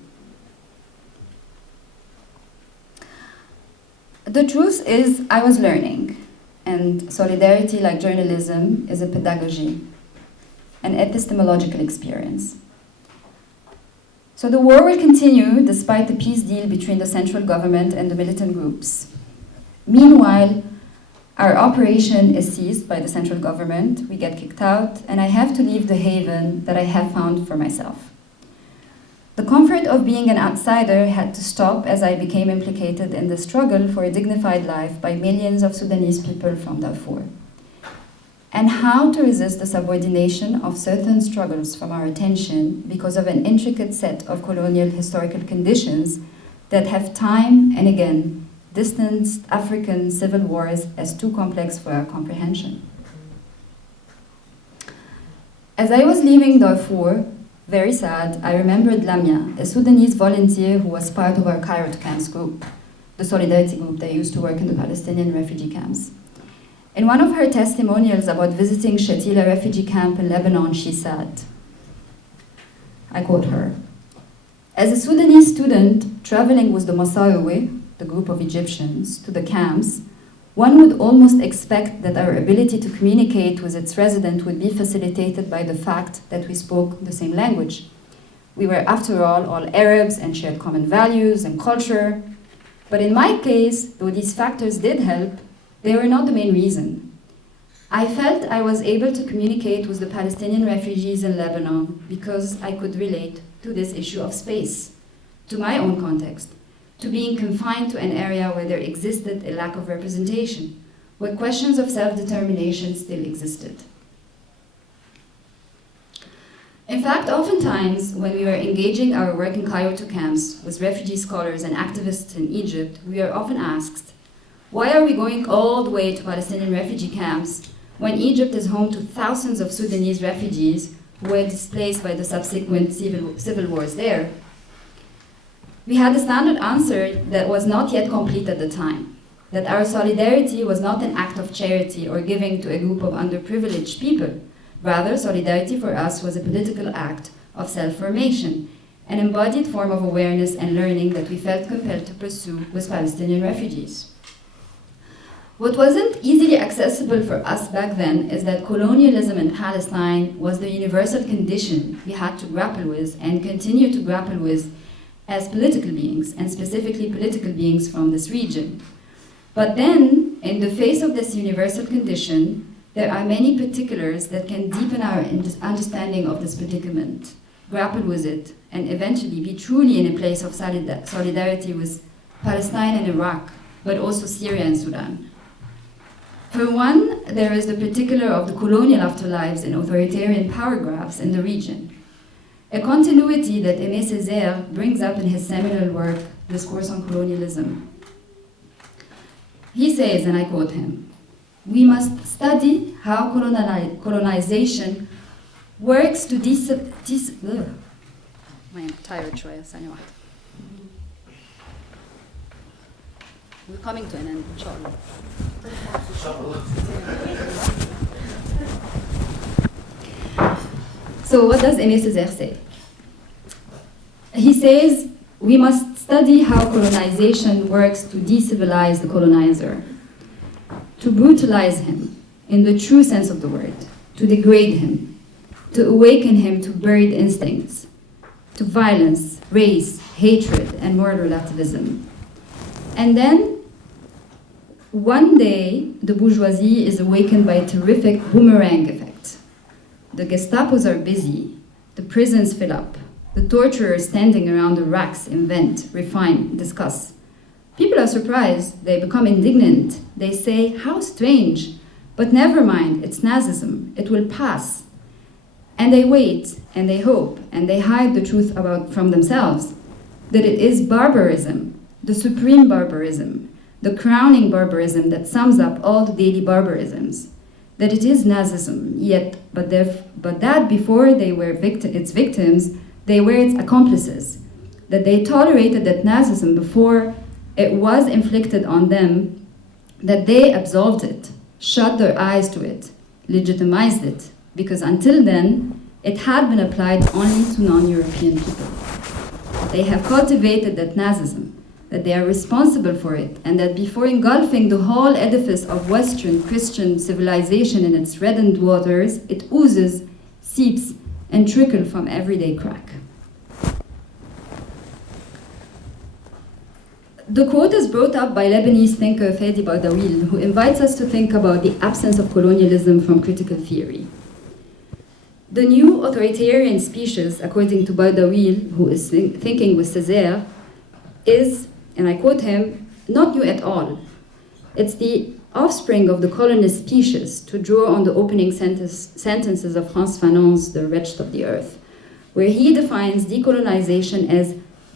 The truth is, I was learning, and solidarity, like journalism, is a pedagogy, an epistemological experience. So the war will continue despite the peace deal between the central government and the militant groups. Meanwhile, our operation is seized by the central government, we get kicked out, and I have to leave the haven that I have found for myself. The comfort of being an outsider had to stop as I became implicated in the struggle for a dignified life by millions of Sudanese people from Darfur. And how to resist the subordination of certain struggles from our attention because of an intricate set of colonial historical conditions that have time and again distanced African civil wars as too complex for our comprehension. As I was leaving Darfur, very sad, I remembered Lamia, a Sudanese volunteer who was part of our Cairo to Camps group, the solidarity group that used to work in the Palestinian refugee camps. In one of her testimonials about visiting Shatila refugee camp in Lebanon, she said, I quote her, "As a Sudanese student traveling with the Masarawi, the group of Egyptians, to the camps, one would almost expect that our ability to communicate with its resident would be facilitated by the fact that we spoke the same language. We were, after all Arabs and shared common values and culture. But in my case, though these factors did help, they were not the main reason. I felt I was able to communicate with the Palestinian refugees in Lebanon because I could relate to this issue of space, to my own context, to being confined to an area where there existed a lack of representation, where questions of self-determination still existed. In fact, oftentimes, when we were engaging our work in Cairo to camps with refugee scholars and activists in Egypt, we are often asked, why are we going all the way to Palestinian refugee camps when Egypt is home to thousands of Sudanese refugees who were displaced by the subsequent civil wars there? We had a standard answer that was not yet complete at the time, that our solidarity was not an act of charity or giving to a group of underprivileged people. Rather, solidarity for us was a political act of self-formation, an embodied form of awareness and learning that we felt compelled to pursue with Palestinian refugees. What wasn't easily accessible for us back then is that colonialism in Palestine was the universal condition we had to grapple with and continue to grapple with as political beings, and specifically political beings from this region. But then, in the face of this universal condition, there are many particulars that can deepen our understanding of this predicament, grapple with it, and eventually be truly in a place of solidarity with Palestine and Iraq, but also Syria and Sudan. For one, there is the particular of the colonial afterlives and authoritarian power graphs in the region, a continuity that Aimé Césaire brings up in his seminal work, Discourse on Colonialism. He says, and I quote him, "We must study how colonization works to I'm tired شوية ثانية واحدة. We're coming to an end, inshallah. So what does Aimé Césaire say? He says, we must study how colonization works to decivilize the colonizer, to brutalize him in the true sense of the word, to degrade him, to awaken him to buried instincts, to violence, race, hatred, and moral relativism. And then, one day, the bourgeoisie is awakened by a terrific boomerang effect. The Gestapos are busy, the prisons fill up, the torturers standing around the racks invent, refine, discuss. People are surprised, they become indignant, they say, how strange, but never mind, it's Nazism, it will pass. And they wait, and they hope, and they hide the truth from themselves, that it is barbarism, the supreme barbarism, the crowning barbarism that sums up all the daily barbarisms, that it is Nazism, but that before they were its victims, they were its accomplices, that they tolerated that Nazism before it was inflicted on them, that they absolved it, shut their eyes to it, legitimized it, because until then, it had been applied only to non-European people. They have cultivated that Nazism, that they are responsible for it, and that before engulfing the whole edifice of Western Christian civilization in its reddened waters, it oozes, seeps, and trickles from everyday crack. The quote is brought up by Lebanese thinker Fadi Bardawil, who invites us to think about the absence of colonialism from critical theory. The new authoritarian species, according to Bardawil, who is thinking with Césaire, is, and I quote him, not new at all. It's the offspring of the colonist species, to draw on the opening sentences of Frantz Fanon's The Wretched of the Earth, where he defines decolonization as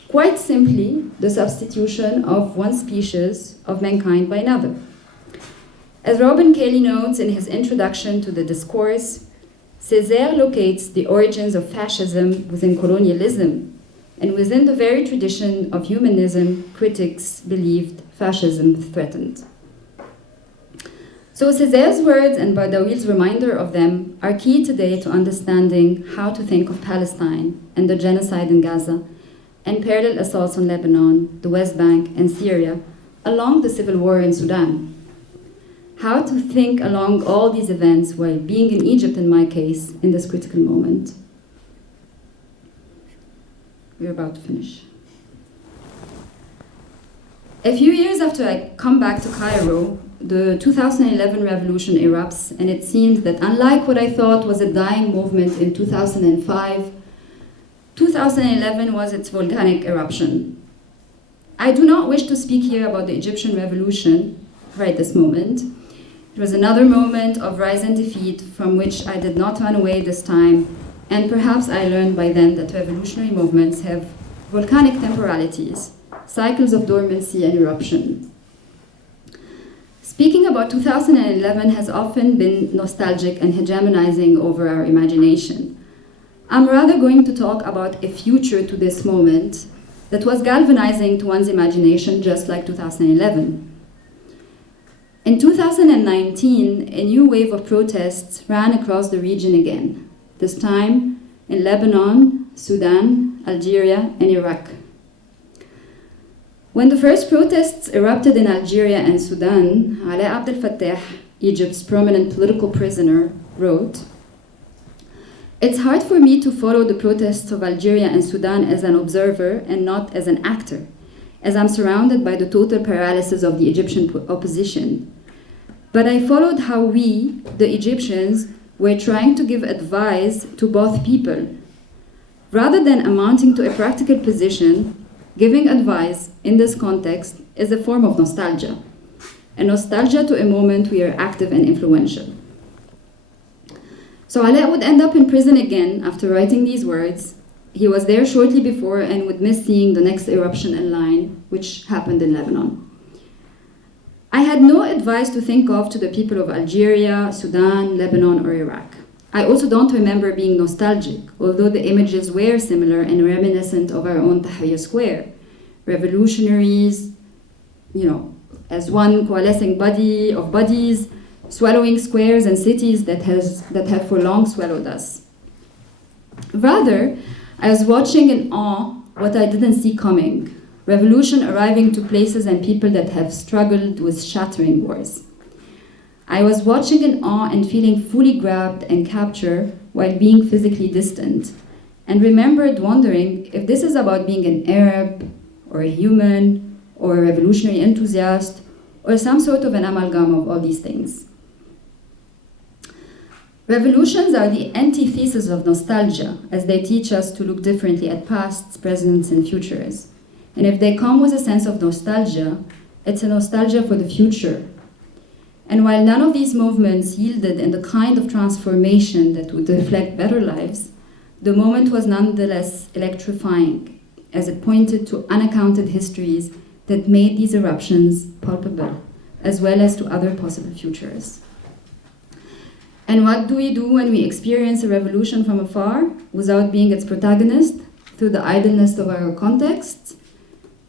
quite simply the substitution of one species of mankind by another. As Robin Cayley notes in his introduction to the discourse, Césaire locates the origins of fascism within colonialism, and within the very tradition of humanism, critics believed fascism threatened. So Césaire's words and Bardawil's reminder of them are key today to understanding how to think of Palestine and the genocide in Gaza, and parallel assaults on Lebanon, the West Bank, and Syria, along the civil war in Sudan. How to think along all these events while being in Egypt, in my case, in this critical moment. We're about to finish. A few years after I come back to Cairo, the 2011 revolution erupts, and it seems that unlike what I thought was a dying movement in 2005, 2011 was its volcanic eruption. I do not wish to speak here about the Egyptian revolution right this moment. It was another moment of rise and defeat from which I did not run away this time, and perhaps I learned by then that revolutionary movements have volcanic temporalities, cycles of dormancy and eruption. Speaking about 2011 has often been nostalgic and hegemonizing over our imagination. I'm rather going to talk about a future to this moment that was galvanizing to one's imagination just like 2011. In 2019, a new wave of protests ran across the region again, this time in Lebanon, Sudan, Algeria, and Iraq. When the first protests erupted in Algeria and Sudan, Alaa Abdel Fattah, Egypt's prominent political prisoner, wrote, "It's hard for me to follow the protests of Algeria and Sudan as an observer and not as an actor, as I'm surrounded by the total paralysis of the Egyptian opposition. But I followed how we, the Egyptians, were trying to give advice to both people. Rather than amounting to a practical position, giving advice in this context is a form of nostalgia, a nostalgia to a moment we are active and influential." So Alaa would end up in prison again after writing these words. He was there shortly before and would miss seeing the next eruption in line, which happened in Lebanon. I had no advice to think of to the people of Algeria, Sudan, Lebanon, or Iraq. I also don't remember being nostalgic, although the images were similar and reminiscent of our own Tahrir Square. Revolutionaries, as one coalescing body of bodies, swallowing squares and cities that have for long swallowed us. Rather, I was watching in awe what I didn't see coming, revolution arriving to places and people that have struggled with shattering wars. I was watching in awe and feeling fully grabbed and captured while being physically distant, and remembered wondering if this is about being an Arab, or a human, or a revolutionary enthusiast, or some sort of an amalgam of all these things. Revolutions are the antithesis of nostalgia, as they teach us to look differently at pasts, presents, and futures. And if they come with a sense of nostalgia, it's a nostalgia for the future. And while none of these movements yielded in the kind of transformation that would reflect better lives, the moment was nonetheless electrifying, as it pointed to unaccounted histories that made these eruptions palpable, as well as to other possible futures. And what do we do when we experience a revolution from afar, without being its protagonist, through the idleness of our context?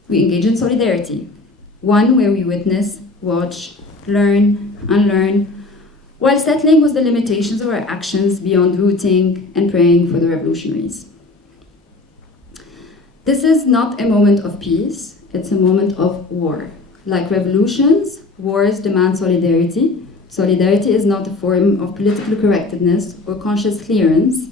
We engage in solidarity, one where we witness, watch, learn, unlearn, while settling with the limitations of our actions beyond rooting and praying for the revolutionaries. This is not a moment of peace, it's a moment of war. Like revolutions, wars demand solidarity. Solidarity is not a form of political correctness or conscious clearance.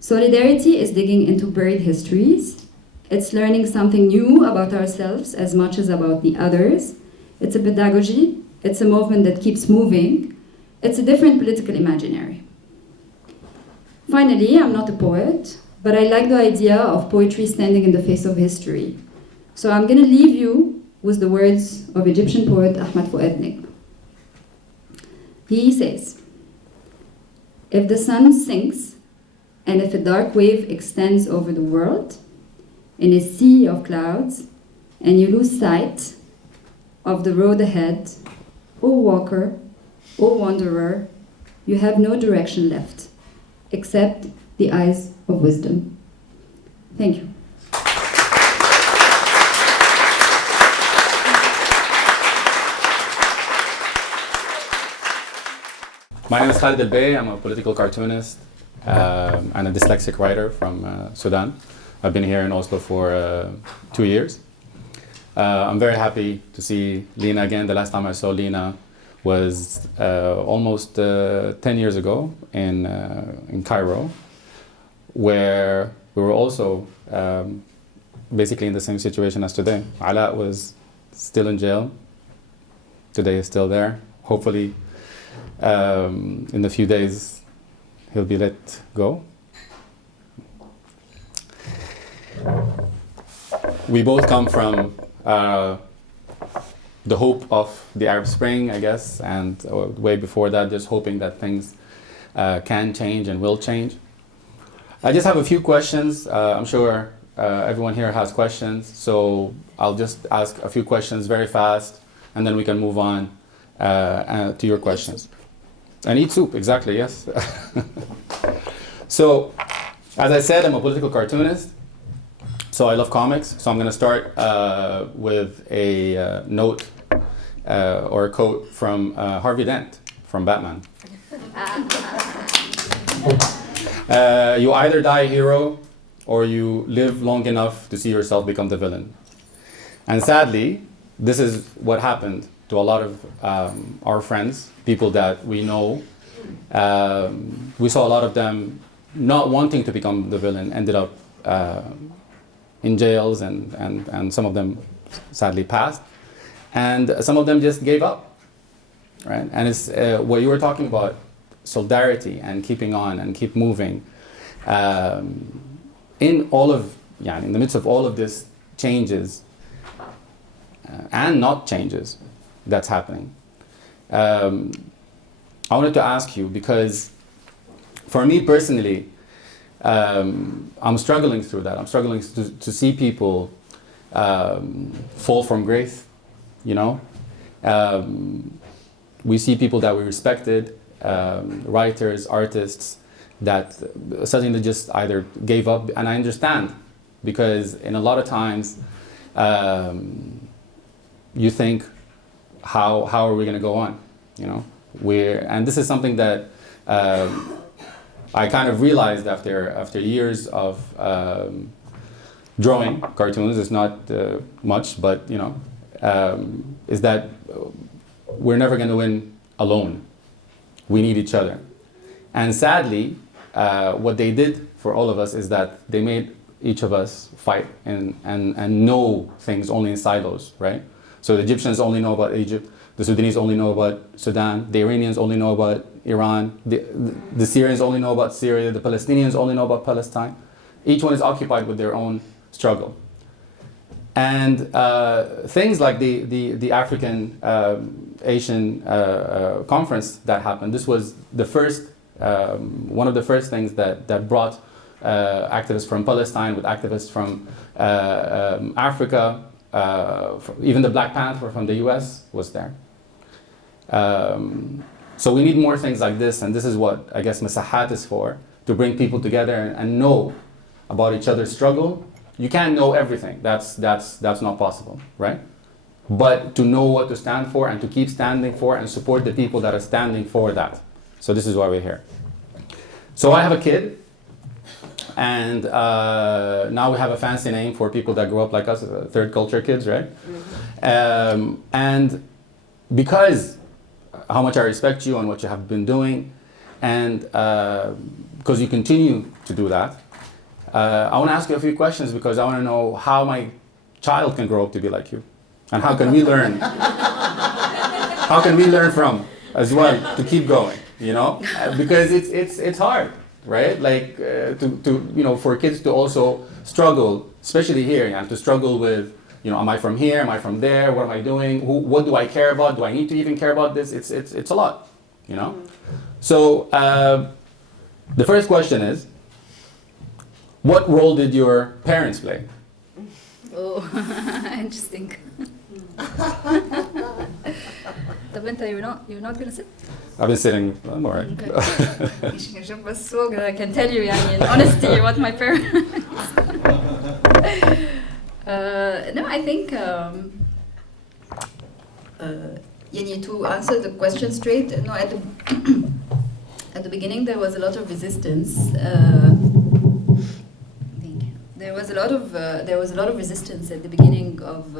Solidarity is digging into buried histories. It's learning something new about ourselves as much as about the others. It's a pedagogy. It's a movement that keeps moving. It's a different political imaginary. Finally, I'm not a poet, but I like the idea of poetry standing in the face of history. So I'm going to leave you with the words of Egyptian poet Ahmed Fouad Nekb. He says, "If the sun sinks and if a dark wave extends over the world in a sea of clouds and you lose sight of the road ahead, O walker, O wanderer, you have no direction left except the eyes of wisdom." Thank you. My name is Khalid El-Bey. I'm a political cartoonist and a dyslexic writer from Sudan. I've been here in Oslo for 2 years. I'm very happy to see Lina again. The last time I saw Lina was almost 10 years ago in Cairo, where we were also basically in the same situation as today. Alaa was still in jail. Today is still there. Hopefully, in a few days, he'll be let go. We both come from the hope of the Arab Spring, I guess, and way before that, just hoping that things can change and will change. I just have a few questions. I'm sure everyone here has questions, so I'll just ask a few questions very fast, and then we can move on to your questions. And eat soup, exactly, yes. So, as I said, I'm a political cartoonist. So I love comics. So I'm going to start with a note or a quote from Harvey Dent from Batman. You either die a hero or you live long enough to see yourself become the villain. And sadly, this is what happened to a lot of our friends, people that we know. We saw a lot of them not wanting to become the villain, ended up in jails, and some of them sadly passed. And some of them just gave up, right? And it's what you were talking about, solidarity and keeping on and keep moving. In the midst of all of this changes and not changes that's happening. I wanted to ask you, because for me personally, I'm struggling through that. I'm struggling to see people fall from grace, you know? We see people that we respected, writers, artists, that suddenly just either gave up, and I understand, because in a lot of times, you think, how are we gonna go on, you know? And this is something that I kind of realized after years of drawing cartoons. It's not much, but you know, is that we're never going to win alone. We need each other. And sadly, what they did for all of us is that they made each of us fight and know things only in silos, right? So the Egyptians only know about Egypt. The Sudanese only know about Sudan. The Iranians only know about Iran. The Syrians only know about Syria. The Palestinians only know about Palestine. Each one is occupied with their own struggle. And things like the African Asian conference that happened, this was the first, one of the first things that brought activists from Palestine with activists from Africa, even the Black Panther from the US was there. So we need more things like this, and this is what I guess Masahat is for, to bring people together and know about each other's struggle. You can't know everything, that's not possible, right? But to know what to stand for and to keep standing for and support the people that are standing for that. So this is why we're here. So I have a kid, and now we have a fancy name for people that grow up like us, third culture kids, right? And because how much I respect you and what you have been doing, and because you continue to do that, I want to ask you a few questions because I want to know how my child can grow up to be like you, and how can we learn? How can we learn from as well to keep going? You know, because it's hard, right? Like to you know, for kids to also struggle, especially here, and to struggle with, you know, am I from here? Am I from there? What am I doing? What do I care about? Do I need to even care about this? It's a lot, you know. So the first question is, what role did your parents play? Oh, interesting. Tabenta, you're not gonna sit? I've been sitting. I'm all right. Okay. I can tell you, يعني, in honesty, what my parents. No, I think يعني, to answer the question straight. No, at the beginning there was a lot of resistance. There was a lot of resistance at the beginning of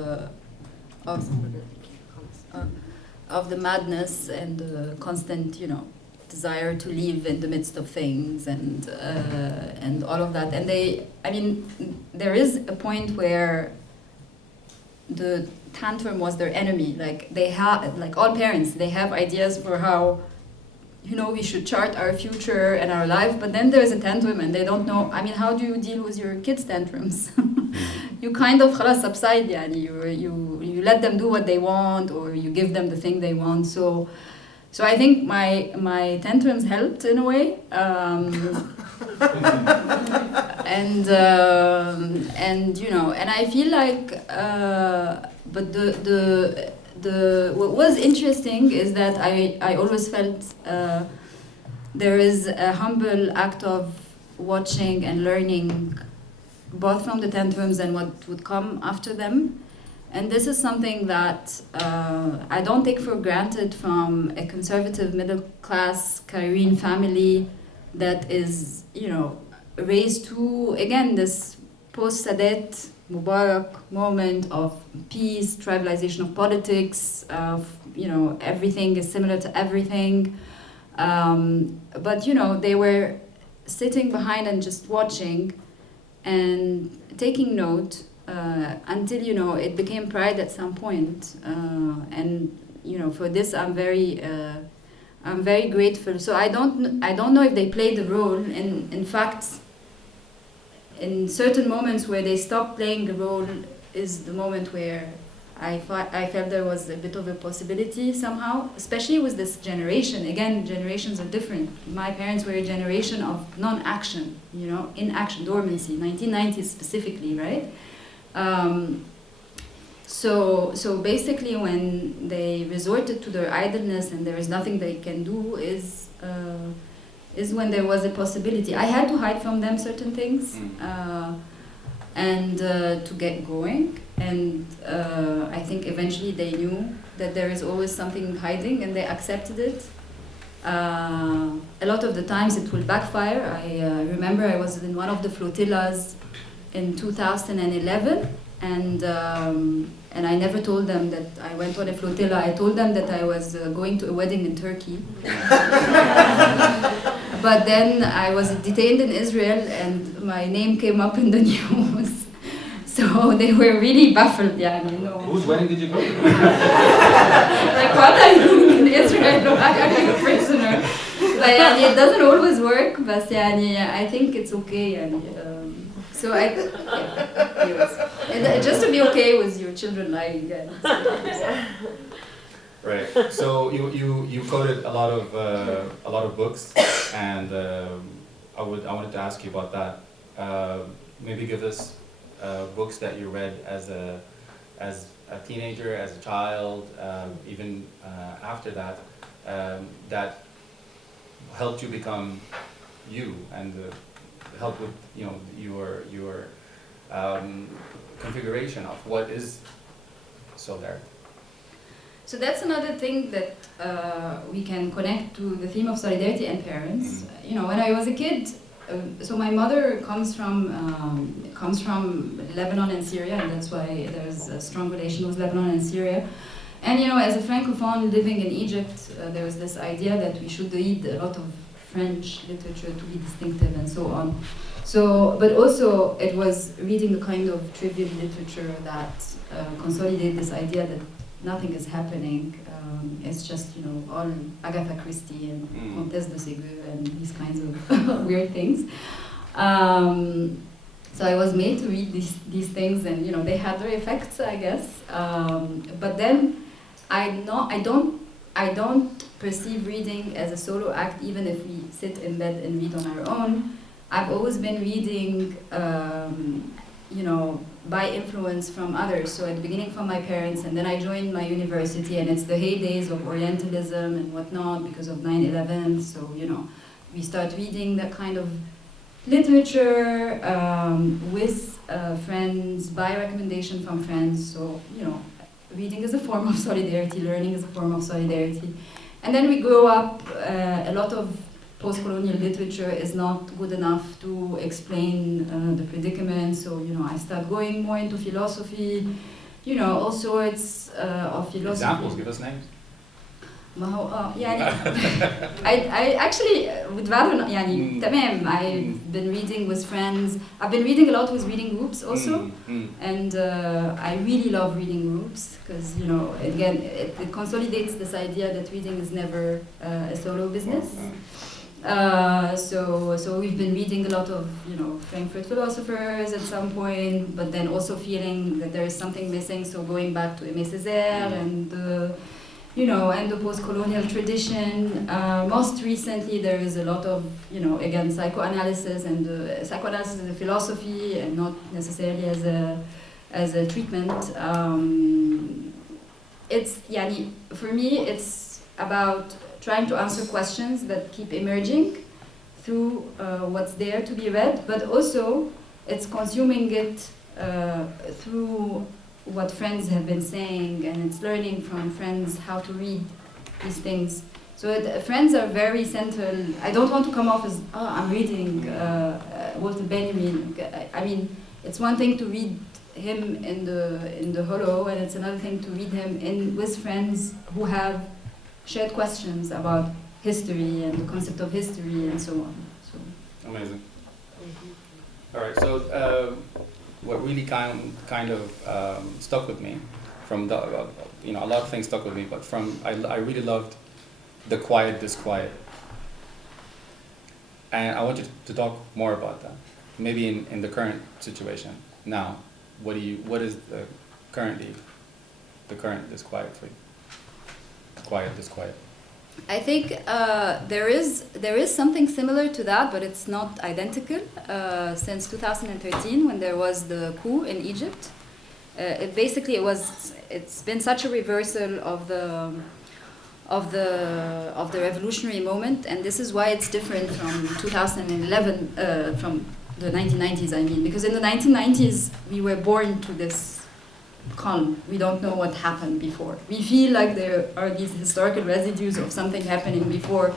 the madness and the constant, you know, desire to live in the midst of things and all of that. And I mean, there is a point where the tantrum was their enemy. Like they have, like all parents, they have ideas for how, you know, we should chart our future and our life, but then there's a tantrum and they don't know. I mean, how do you deal with your kids' tantrums? You kind of خلاص subside, يعني. You let them do what they want, or you give them the thing they want. So I think my tantrums helped in a way, and you know, and I feel like, but what was interesting is that I always felt there is a humble act of watching and learning both from the tantrums and what would come after them. And this is something that I don't take for granted from a conservative middle-class Cairene family that is, you know, raised to, again, this post-Sadat Mubarak moment of peace, tribalization of politics, of, you know, everything is similar to everything. But, you know, they were sitting behind and just watching and taking note until, you know, it became pride at some point. And, you know, for this I'm very grateful. So I don't know if they played a role. In fact, in certain moments where they stopped playing a role is the moment where I felt there was a bit of a possibility somehow, especially with this generation. Again, generations are different. My parents were a generation of non-action, you know, inaction, dormancy, 1990s specifically, right? So basically when they resorted to their idleness and there is nothing they can do is when there was a possibility. I had to hide from them certain things and to get going. And I think eventually they knew that there is always something hiding and they accepted it. A lot of the times it will backfire. I remember I was in one of the flotillas in 2011 and I never told them that I went on a flotilla. I told them that I was going to a wedding in Turkey. But then I was detained in Israel and my name came up in the news. So they were really baffled, yeah, you know. Whose wedding did you go to? Like, what are you doing in Israel? I'm a prisoner. But it doesn't always work, but I think it's okay. So yes. And just to be okay with your children lying again. Right. So you quoted a lot of books, and I wanted to ask you about that. Maybe give us books that you read as a teenager, as a child, even after that, that helped you become you, and helped with your configuration of what is solidarity. So that's another thing that we can connect to the theme of solidarity and parents. You know, when I was a kid, so my mother comes from Lebanon and Syria, and that's why there's a strong relation with Lebanon and Syria. And you know, as a francophone living in Egypt, there was this idea that we should read a lot of French literature to be distinctive and so on. So, but also it was reading a kind of trivial literature that consolidated this idea that nothing is happening. It's just, you know, all Agatha Christie and Comtesse de Ségur and these kinds of weird things. So I was made to read these things, and you know, they had their effects, I guess. But then I don't perceive reading as a solo act, even if we sit in bed and read on our own. I've always been reading, you know, by influence from others. So at the beginning from my parents, and then I joined my university, and it's the heydays of Orientalism and whatnot because of 9/11. So, you know, we start reading that kind of literature with friends, by recommendation from friends. So, you know, reading is a form of solidarity, learning is a form of solidarity. And then we grow up, a lot of post-colonial literature is not good enough to explain the predicament, so you know, I start going more into philosophy, you know, all sorts of philosophy. Examples, give us names. يعني I actually would rather يعني تمام. I've been reading with friends. I've been reading a lot with reading groups also, and I really love reading groups because, you know, again, it consolidates this idea that reading is never a solo business. So we've been reading a lot of, you know, Frankfurt philosophers at some point, but then also feeling that there is something missing. So going back to Aimé Césaire and you know, and the post-colonial tradition. Most recently, there is a lot of, you know, again, psychoanalysis, and psychoanalysis as a philosophy and not necessarily as a treatment. It's yani, for me, it's about trying to answer questions that keep emerging through what's there to be read, but also it's consuming it through what friends have been saying, and it's learning from friends how to read these things. So friends are very central. I don't want to come off as, oh, I'm reading Walter Benjamin. I mean, it's one thing to read him in the hollow, and it's another thing to read him with friends who have shared questions about history and the concept of history and so on. So. Amazing. All right, so what really kind of stuck with me from the, you know, a lot of things stuck with me, but I really loved the quiet disquiet. And I want you to talk more about that, maybe in the current situation. Now, what is the current disquiet for you? Quiet disquiet. I think there is something similar to that, but it's not identical. Since 2013, when there was the coup in Egypt, it's been such a reversal of the revolutionary moment, and this is why it's different from 2011, from the 1990s. I mean, because in the 1990s we were born to this calm. We don't know what happened before. We feel like there are these historical residues of something happening before.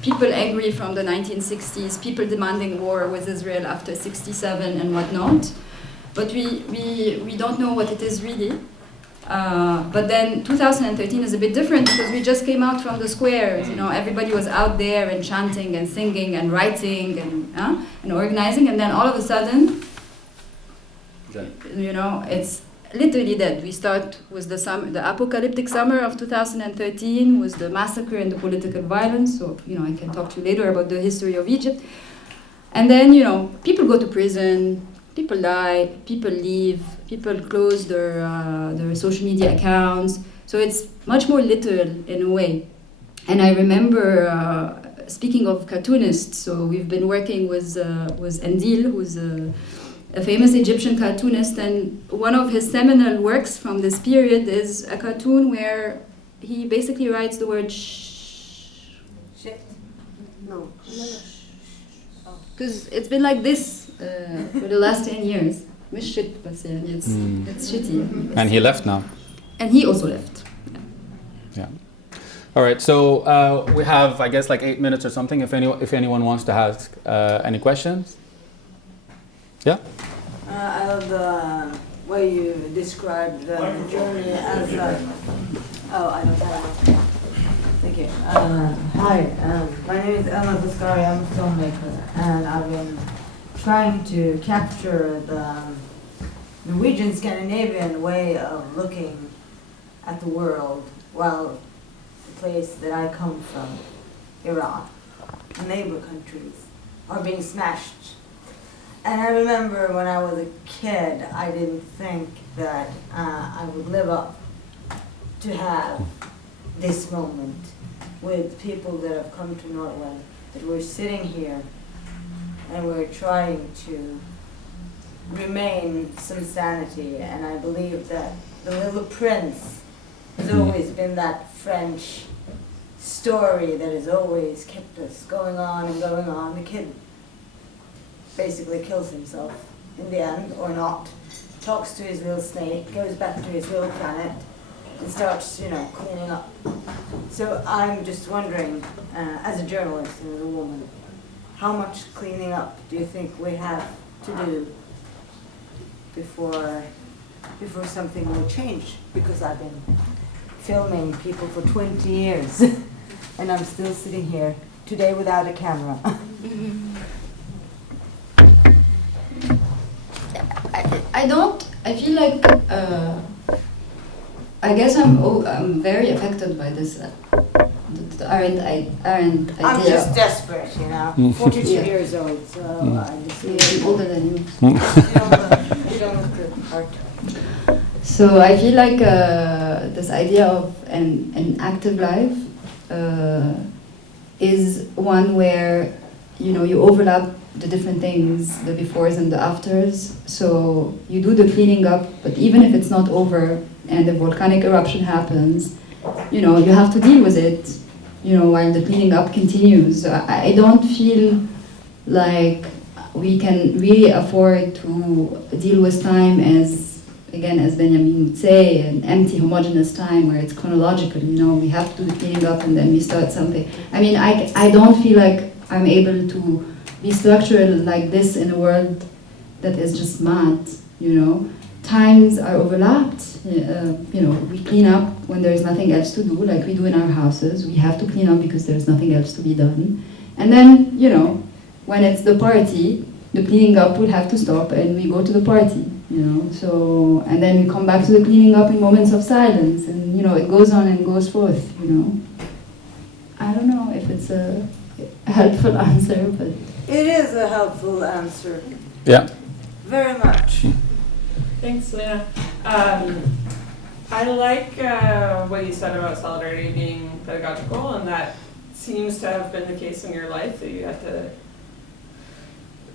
People angry from the 1960s, people demanding war with Israel after 67 and whatnot. But we don't know what it is really. But then 2013 is a bit different because we just came out from the squares. You know, everybody was out there and chanting and singing and writing and organizing, and then all of a sudden, you know, it's literally dead. We start with the apocalyptic summer of 2013, with the massacre and the political violence. So, you know, I can talk to you later about the history of Egypt. And then, you know, people go to prison, people die, people leave, people close their social media accounts. So it's much more literal in a way. And I remember, speaking of cartoonists, so we've been working with Andil, who's a famous Egyptian cartoonist, and one of his seminal works from this period is a cartoon where he basically writes the word shh. Shit. No. Because it's been like this for the last 10 years. مش shit, بس يعني it's shitty. And he left now. And he also left. Yeah. All right. So we have, I guess, like 8 minutes or something. If anyone wants to ask any questions. Yeah. I love the way you described the journey as oh, I don't have it. Thank you. Hi, my name is Ella Viscari. I'm a filmmaker, and I've been trying to capture the Norwegian Scandinavian way of looking at the world, while the place that I come from, Iran, and neighbor countries, are being smashed. And I remember when I was a kid, I didn't think that I would live up to have this moment with people that have come to Norway, that we're sitting here and we're trying to remain some sanity. And I believe that The Little Prince has always been that French story that has always kept us going on and going on. The kid basically kills himself in the end, or not, talks to his little snake, goes back to his little planet, and starts, cleaning up. So I'm just wondering, as a journalist and as a woman, how much cleaning up do you think we have to do before something will change? Because I've been filming people for 20 years, and I'm still sitting here today without a camera. I feel like, I guess I'm very affected by this the aren't idea. I'm just desperate, 42 years old, so I just I'm older than you. you don't look good, heart. So I feel like this idea of an active life is one where you overlap the different things, the befores and the afters. So you do the cleaning up, but even if it's not over and the volcanic eruption happens, you have to deal with it, while the cleaning up continues. I don't feel like we can really afford to deal with time as Benjamin would say, an empty, homogeneous time where it's chronological. We have to do the cleaning up and then we start something. I mean, I don't feel like I'm able to be structural like this in a world that is just mad. Times are overlapped. We clean up when there's nothing else to do, like we do in our houses. We have to clean up because there's nothing else to be done. And then, when it's the party, the cleaning up will have to stop and we go to the party. So, and then we come back to the cleaning up in moments of silence, and it goes on and goes forth. I don't know if it's a helpful answer, but It is a helpful answer. Yeah. Very much. Thanks, Lina. I like what you said about solidarity being pedagogical, and that seems to have been the case in your life, that you had to,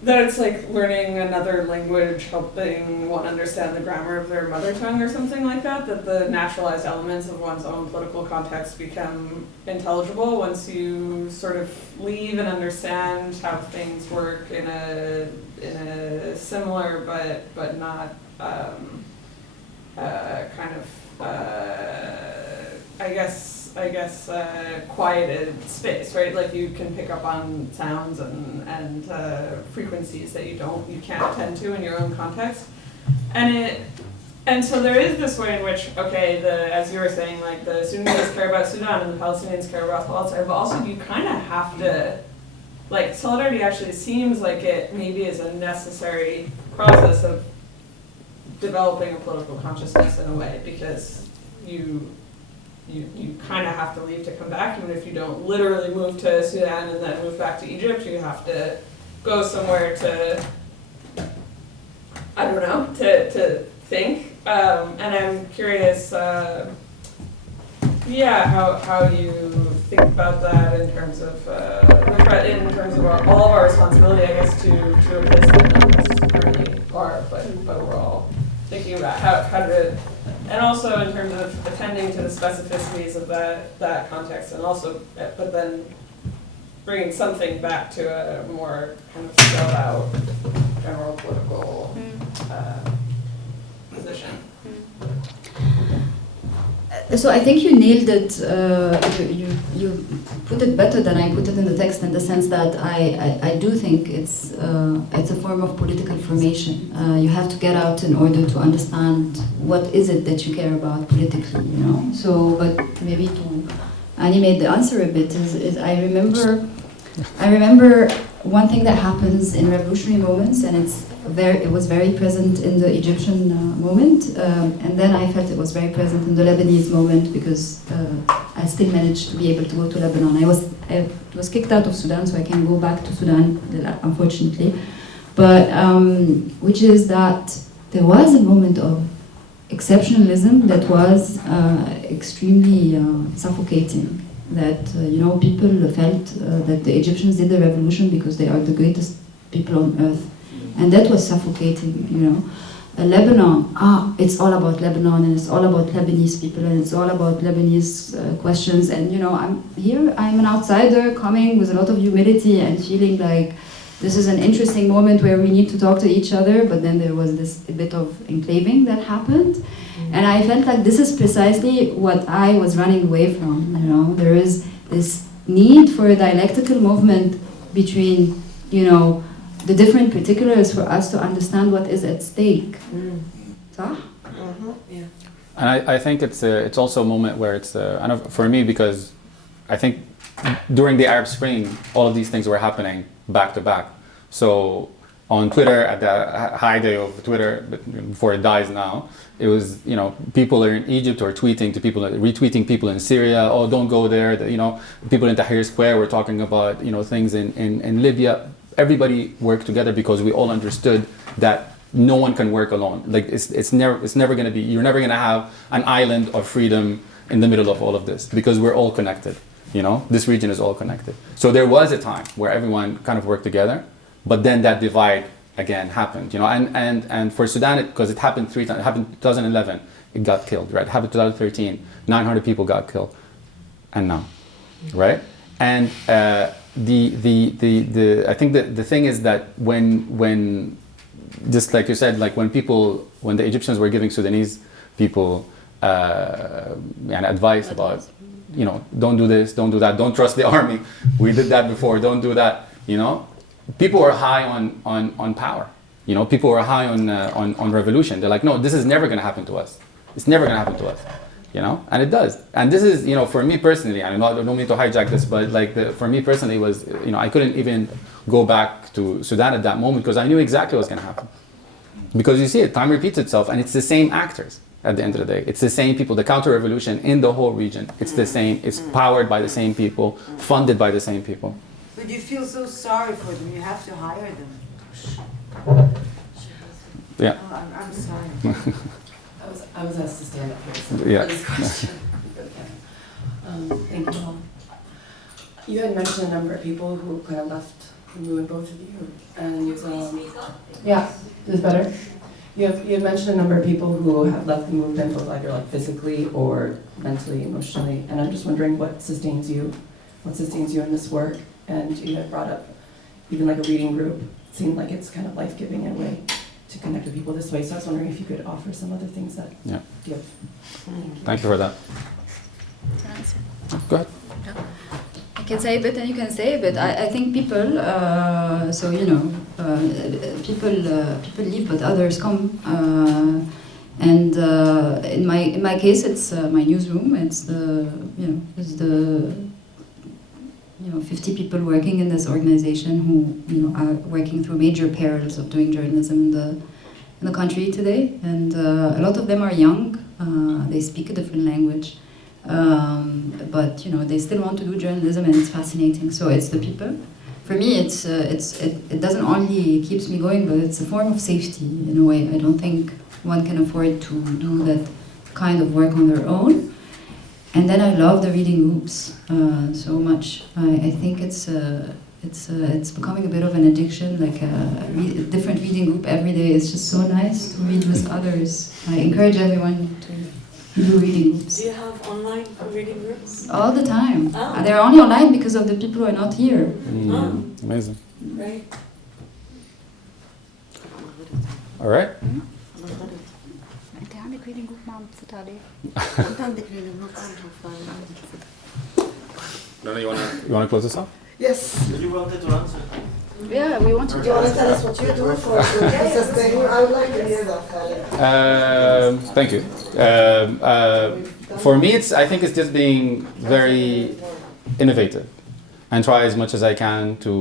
that it's like learning another language, helping one understand the grammar of their mother tongue or something like that, that the naturalized elements of one's own political context become intelligible once you sort of leave and understand how things work in a similar but not kind of I guess quieted space, right? Like you can pick up on sounds and frequencies that you can't attend to in your own context, and so there is this way in which, okay, as you were saying, like the Sudanese care about Sudan and the Palestinians care about Palestine, but also you kind of have to, like, solidarity actually seems like it maybe is a necessary process of developing a political consciousness in a way, because you kind of have to leave to come back. Even if you don't literally move to Sudan and then move back to Egypt, you have to go somewhere to I don't know, to think. And I'm curious, how you think about that in terms of all of our responsibility, I guess, to exist and not necessarily are, but we're all thinking about how to, and also in terms of attending to the specificities of that context, and also, but then bringing something back to a more kind of spelled out general political position. So I think you nailed it. You put it better than I put it in the text, in the sense that I do think it's a form of political formation. You have to get out in order to understand what is it that you care about politically, you know. So, but maybe to animate the answer a bit is I remember one thing that happens in revolutionary moments, and it was very present in the Egyptian moment, and then I felt it was very present in the Lebanese moment, because I still managed to be able to go to Lebanon. I was kicked out of Sudan, so I can't go back to Sudan, unfortunately. But which is that there was a moment of exceptionalism that was extremely suffocating. That people felt that the Egyptians did the revolution because they are the greatest people on earth. And that was suffocating, you know. Lebanon, it's all about Lebanon, and it's all about Lebanese people, and it's all about Lebanese questions. And I'm an outsider coming with a lot of humility and feeling like this is an interesting moment where we need to talk to each other. But then there was a bit of enclaving that happened. And I felt like this is precisely what I was running away from, you know. There is this need for a dialectical movement between, the different particulars for us to understand what is at stake. Yeah. And I think it's also a moment where it's for me, because I think during the Arab Spring, all of these things were happening back to back. So on Twitter, at the high day of Twitter, before it dies now, it was, people are in Egypt or tweeting to people, retweeting people in Syria, oh, don't go there. People in Tahrir Square were talking about, things in Libya. Everybody worked together because we all understood that no one can work alone. Like it's never going to be, you're never going to have an island of freedom in the middle of all of this, because we're all connected. This region is all connected. So there was a time where everyone kind of worked together, but then that divide again happened, and for Sudan, because it happened 3 times. It happened in 2011, it got killed, right? It happened in 2013, 900 people got killed, and now, right? And I think the thing is that when just like you said, like when the Egyptians were giving Sudanese people advice about, don't do this, don't do that, don't trust the army, we did that before, don't do that, people were high on power, people were high on revolution. They're like, no, this is never going to happen to us. It's never going to happen to us. And it does. And this is, for me personally, I don't mean to hijack this, but for me personally, it was, I couldn't even go back to Sudan at that moment because I knew exactly what was going to happen. Because you see it, time repeats itself, and it's the same actors at the end of the day. It's the same people, the counter-revolution in the whole region. It's the same, it's powered by the same people, funded by the same people. But you feel so sorry for them, you have to hire them. Yeah. Oh, I'm sorry. I was asked to stand up here for this question. Thank you all. You had mentioned a number of people who kind of left the movement, both of you, and yeah, is this better? You had mentioned a number of people who have left the movement, both either like physically or mentally, emotionally, and I'm just wondering what sustains you in this work. And you had brought up even like a reading group. It seemed like it's kind of life-giving in a way to connect with people this way. So I was wondering if you could offer some other things that give. Thank you for that. Go ahead. I can say a bit and you can say a bit. I think people, people leave but others come. And in my case, it's my newsroom. It's the 50 people working in this organization who are working through major perils of doing journalism in the country today, and a lot of them are young. They speak a different language, but they still want to do journalism, and it's fascinating. So it's the people. for me, it doesn't only keeps me going, but it's a form of safety in a way. I don't think one can afford to do that kind of work on their own. And then I love the reading groups so much. I think it's becoming a bit of an addiction, like a different reading group every day. It's just so nice to read with others. I encourage everyone to do reading groups. Do you have online reading groups? All the time. Oh. They're only online because of the people who are not here. Amazing. Right. All right. انت عندك reading group ما عم تفوت عليه. انت عندك No, you wanna close this off? Yes. You wanted to answer. Yeah, we want to. Do you want to tell us what you do for sustain? I would like to hear that, Khaled. Thank you. For me, I think it's just being very innovative and try as much as I can to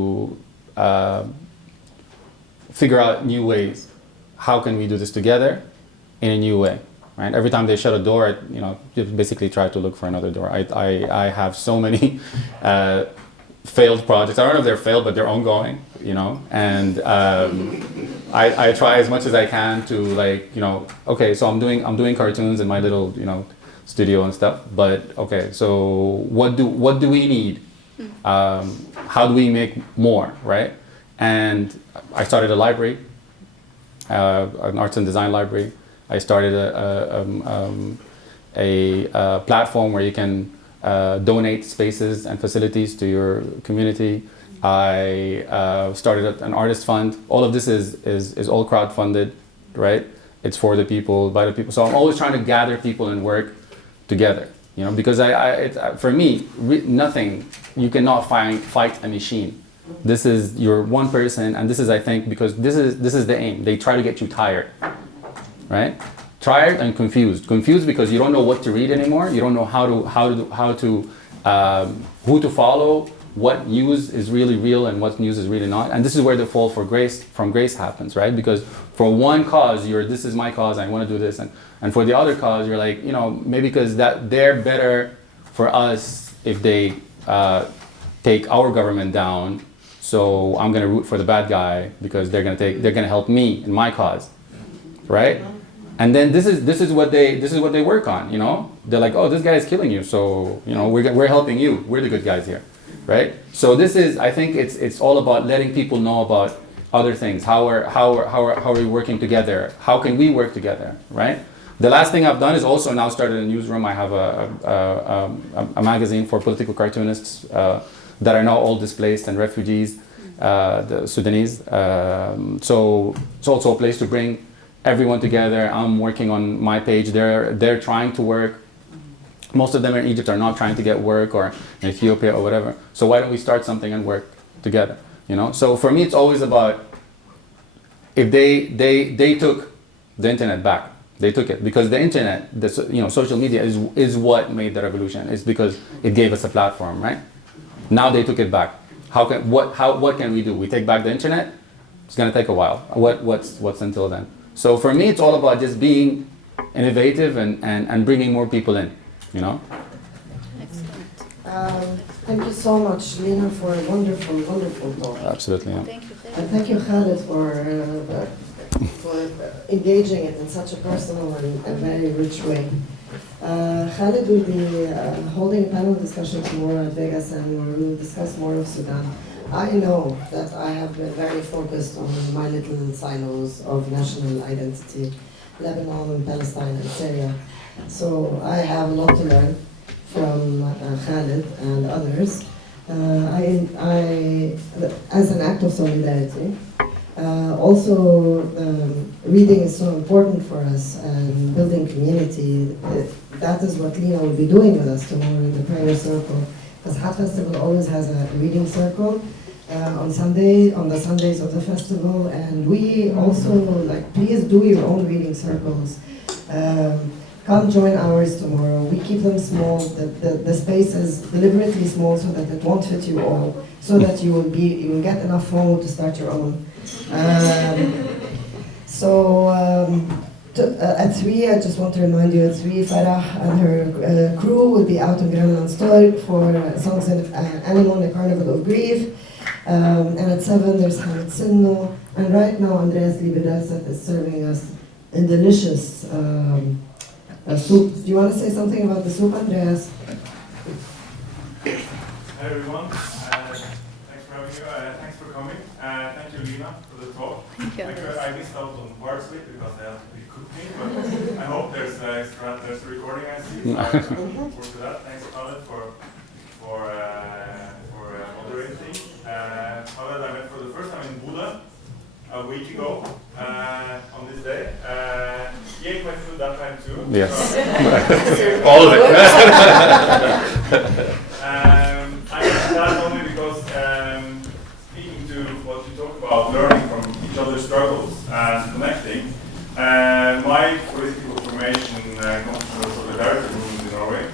figure out new ways. How can we do this together in a new way? Right? Every time they shut a door, just basically try to look for another door. I have so many failed projects. I don't know if they're failed, but they're ongoing. And I try as much as I can to okay, so I'm doing cartoons in my little studio and stuff. But okay, so what do we need? How do we make more, right? And I started a library, an arts and design library. I started a platform where you can donate spaces and facilities to your community. I started an artist fund. All of this is all crowdfunded, right? It's for the people, by the people. So I'm always trying to gather people and work together, because for me, nothing, you cannot fight a machine. This is your one person, and this is, I think, because this is the aim. They try to get you tired, right? Tired and confused. Confused because you don't know what to read anymore. You don't know who to follow, what news is really real and what news is really not. And this is where the fall from grace happens, right? Because for one cause, this is my cause, I want to do this. And for the other cause, you're like, maybe because they're better for us if they take our government down. So I'm going to root for the bad guy because they're going to help me in my cause, right? And then this is what they work on, They're like, oh, this guy is killing you, so we're helping you. We're the good guys here, right? So I think it's all about letting people know about other things. How are we working together? How can we work together, right? The last thing I've done is also now started a newsroom. I have a magazine for political cartoonists that are now all displaced and refugees, the Sudanese. So it's also a place to bring everyone together. I'm working on my page. They're trying to work. Most of them in Egypt are not trying to get work, or in Ethiopia or whatever. So why don't we start something and work together? So for me, it's always about if they took the internet back. They took it because the internet, social media is what made the revolution. It's because it gave us a platform, right? Now they took it back. What can we do? We take back the internet. It's gonna take a while. What's until then? So for me, it's all about just being innovative and bringing more people in, Excellent. Thank you so much, Lina, for a wonderful, wonderful talk. Absolutely, yeah. Thank you. And thank you, Khaled, for engaging it in such a personal and very rich way. Khaled will be holding a panel discussion tomorrow at Vegas, and we will discuss more of Sudan. I know that I have been very focused on my little silos of national identity, Lebanon, Palestine, and Syria. So I have a lot to learn from Khaled and others. As an act of solidarity, also reading is so important for us and building community. That is what Lina will be doing with us tomorrow in the prayer circle. The Masahat Festival always has a reading circle on the Sundays of the festival, and we also please do your own reading circles. Come join ours tomorrow. We keep them small. The space is deliberately small so that it won't fit you all, so that you will get enough FOMO to start your own. At 3, I just want to remind you, at 3, Farah and her crew will be out in Grönlandstorg for Songs and Animal in a Carnival of Grief. And at 7 there's Hamid Sinno. And right now Andreas Liebedelsat is serving us a delicious soup. Do you want to say something about the soup, Andreas? Hi everyone, thanks for having me. Thanks for coming. Thank you, Lina, for the talk. Thank you. I missed out on parts of it because I have to be cooking, but I hope there's a recording I see. So I'm looking forward to that. Thanks, Khaled, for moderating. Khaled, I met for the first time in Buda a week ago on this day. He ate my food that time too. Yes. So, All of it. I mentioned that only because speaking to what you talk about, learning from each other's struggles and connecting, my political formation comes from the solidarity movement in Norway.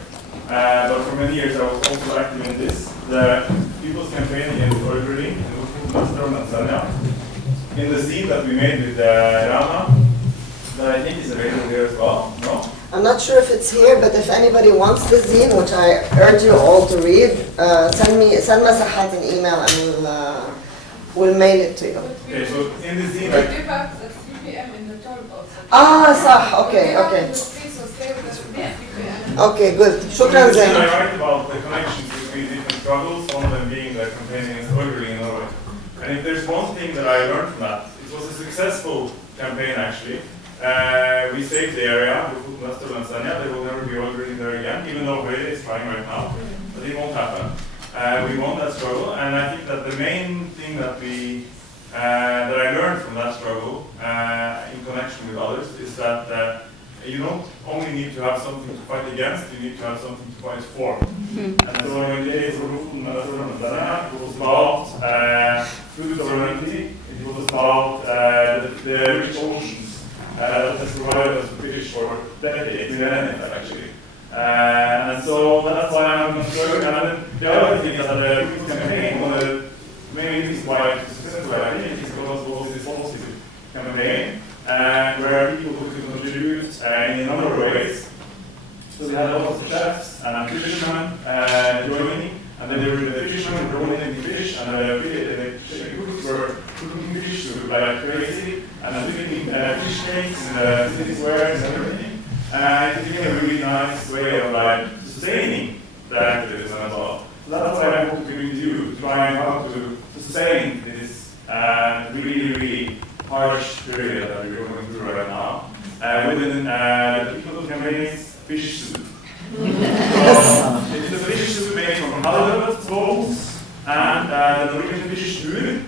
But for many years I was also active in this, the People's Campaign Against Ordering in Tanzania. In the scene that we made with Rana, that I think is available here as well, no? I'm not sure if it's here, but if anybody wants the zine, which I urge you all to read, send Masahat an email and we'll mail it to you. Okay, so in the scene, We do have the 3 p.m. in the talk also. Okay. Please, so stay with us for 3 p.m. Okay, good. I Shukran, Zain. write about the connections between different struggles, one of them being the campaign against ordering in Norway. And if there's one thing that I learned from that, it was a successful campaign actually. We saved the area, there will never be ordering there again, even though Høyre is trying right now, but it won't happen. We won that struggle, and I think that the main thing that I learned from that struggle in connection with others is that you don't only need to have something to fight against, you need to have something to fight for. And so in the case of it was about food sovereignty, it was about the rich oceans that has provided us with fish for decades, millennia actually. And so that's why I'm concerned. And then the other thing is that the People's Campaign, one of the main reasons why it's successful, I think, is because it was this positive campaign, where people could contribute in a number of ways. So we had lots of chefs and fishermen joining, and then they were the fishermen donating fish, and the cooks were cooking fish like crazy, and making fish cakes and city squares and everything. It became a really nice way of sustaining the activism as well. So that's why I hope to bring to you, to try and how to sustain this really harsh period that we're going through right now. Within the People's Campaign's fish soup. So, it's a fish soup made from halibut, bones, and the Norwegian fish stur.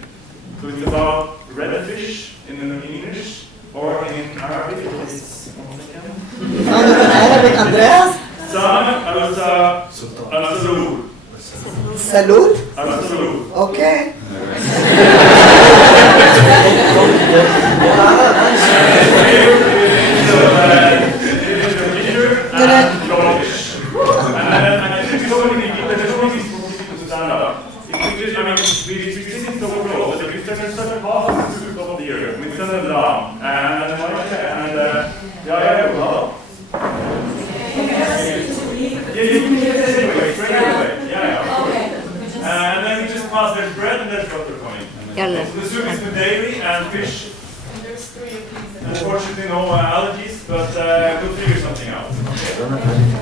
So it's about red fish in English, or in Arabic it's You found it in Arabic, Andreas? Salud. Salud? Salud. Okay. And then we just pass there's bread and there's butter coming. The soup is with dairy and fish. And there's 3 of these. Unfortunately, no allergies, but we'll figure something out. Okay?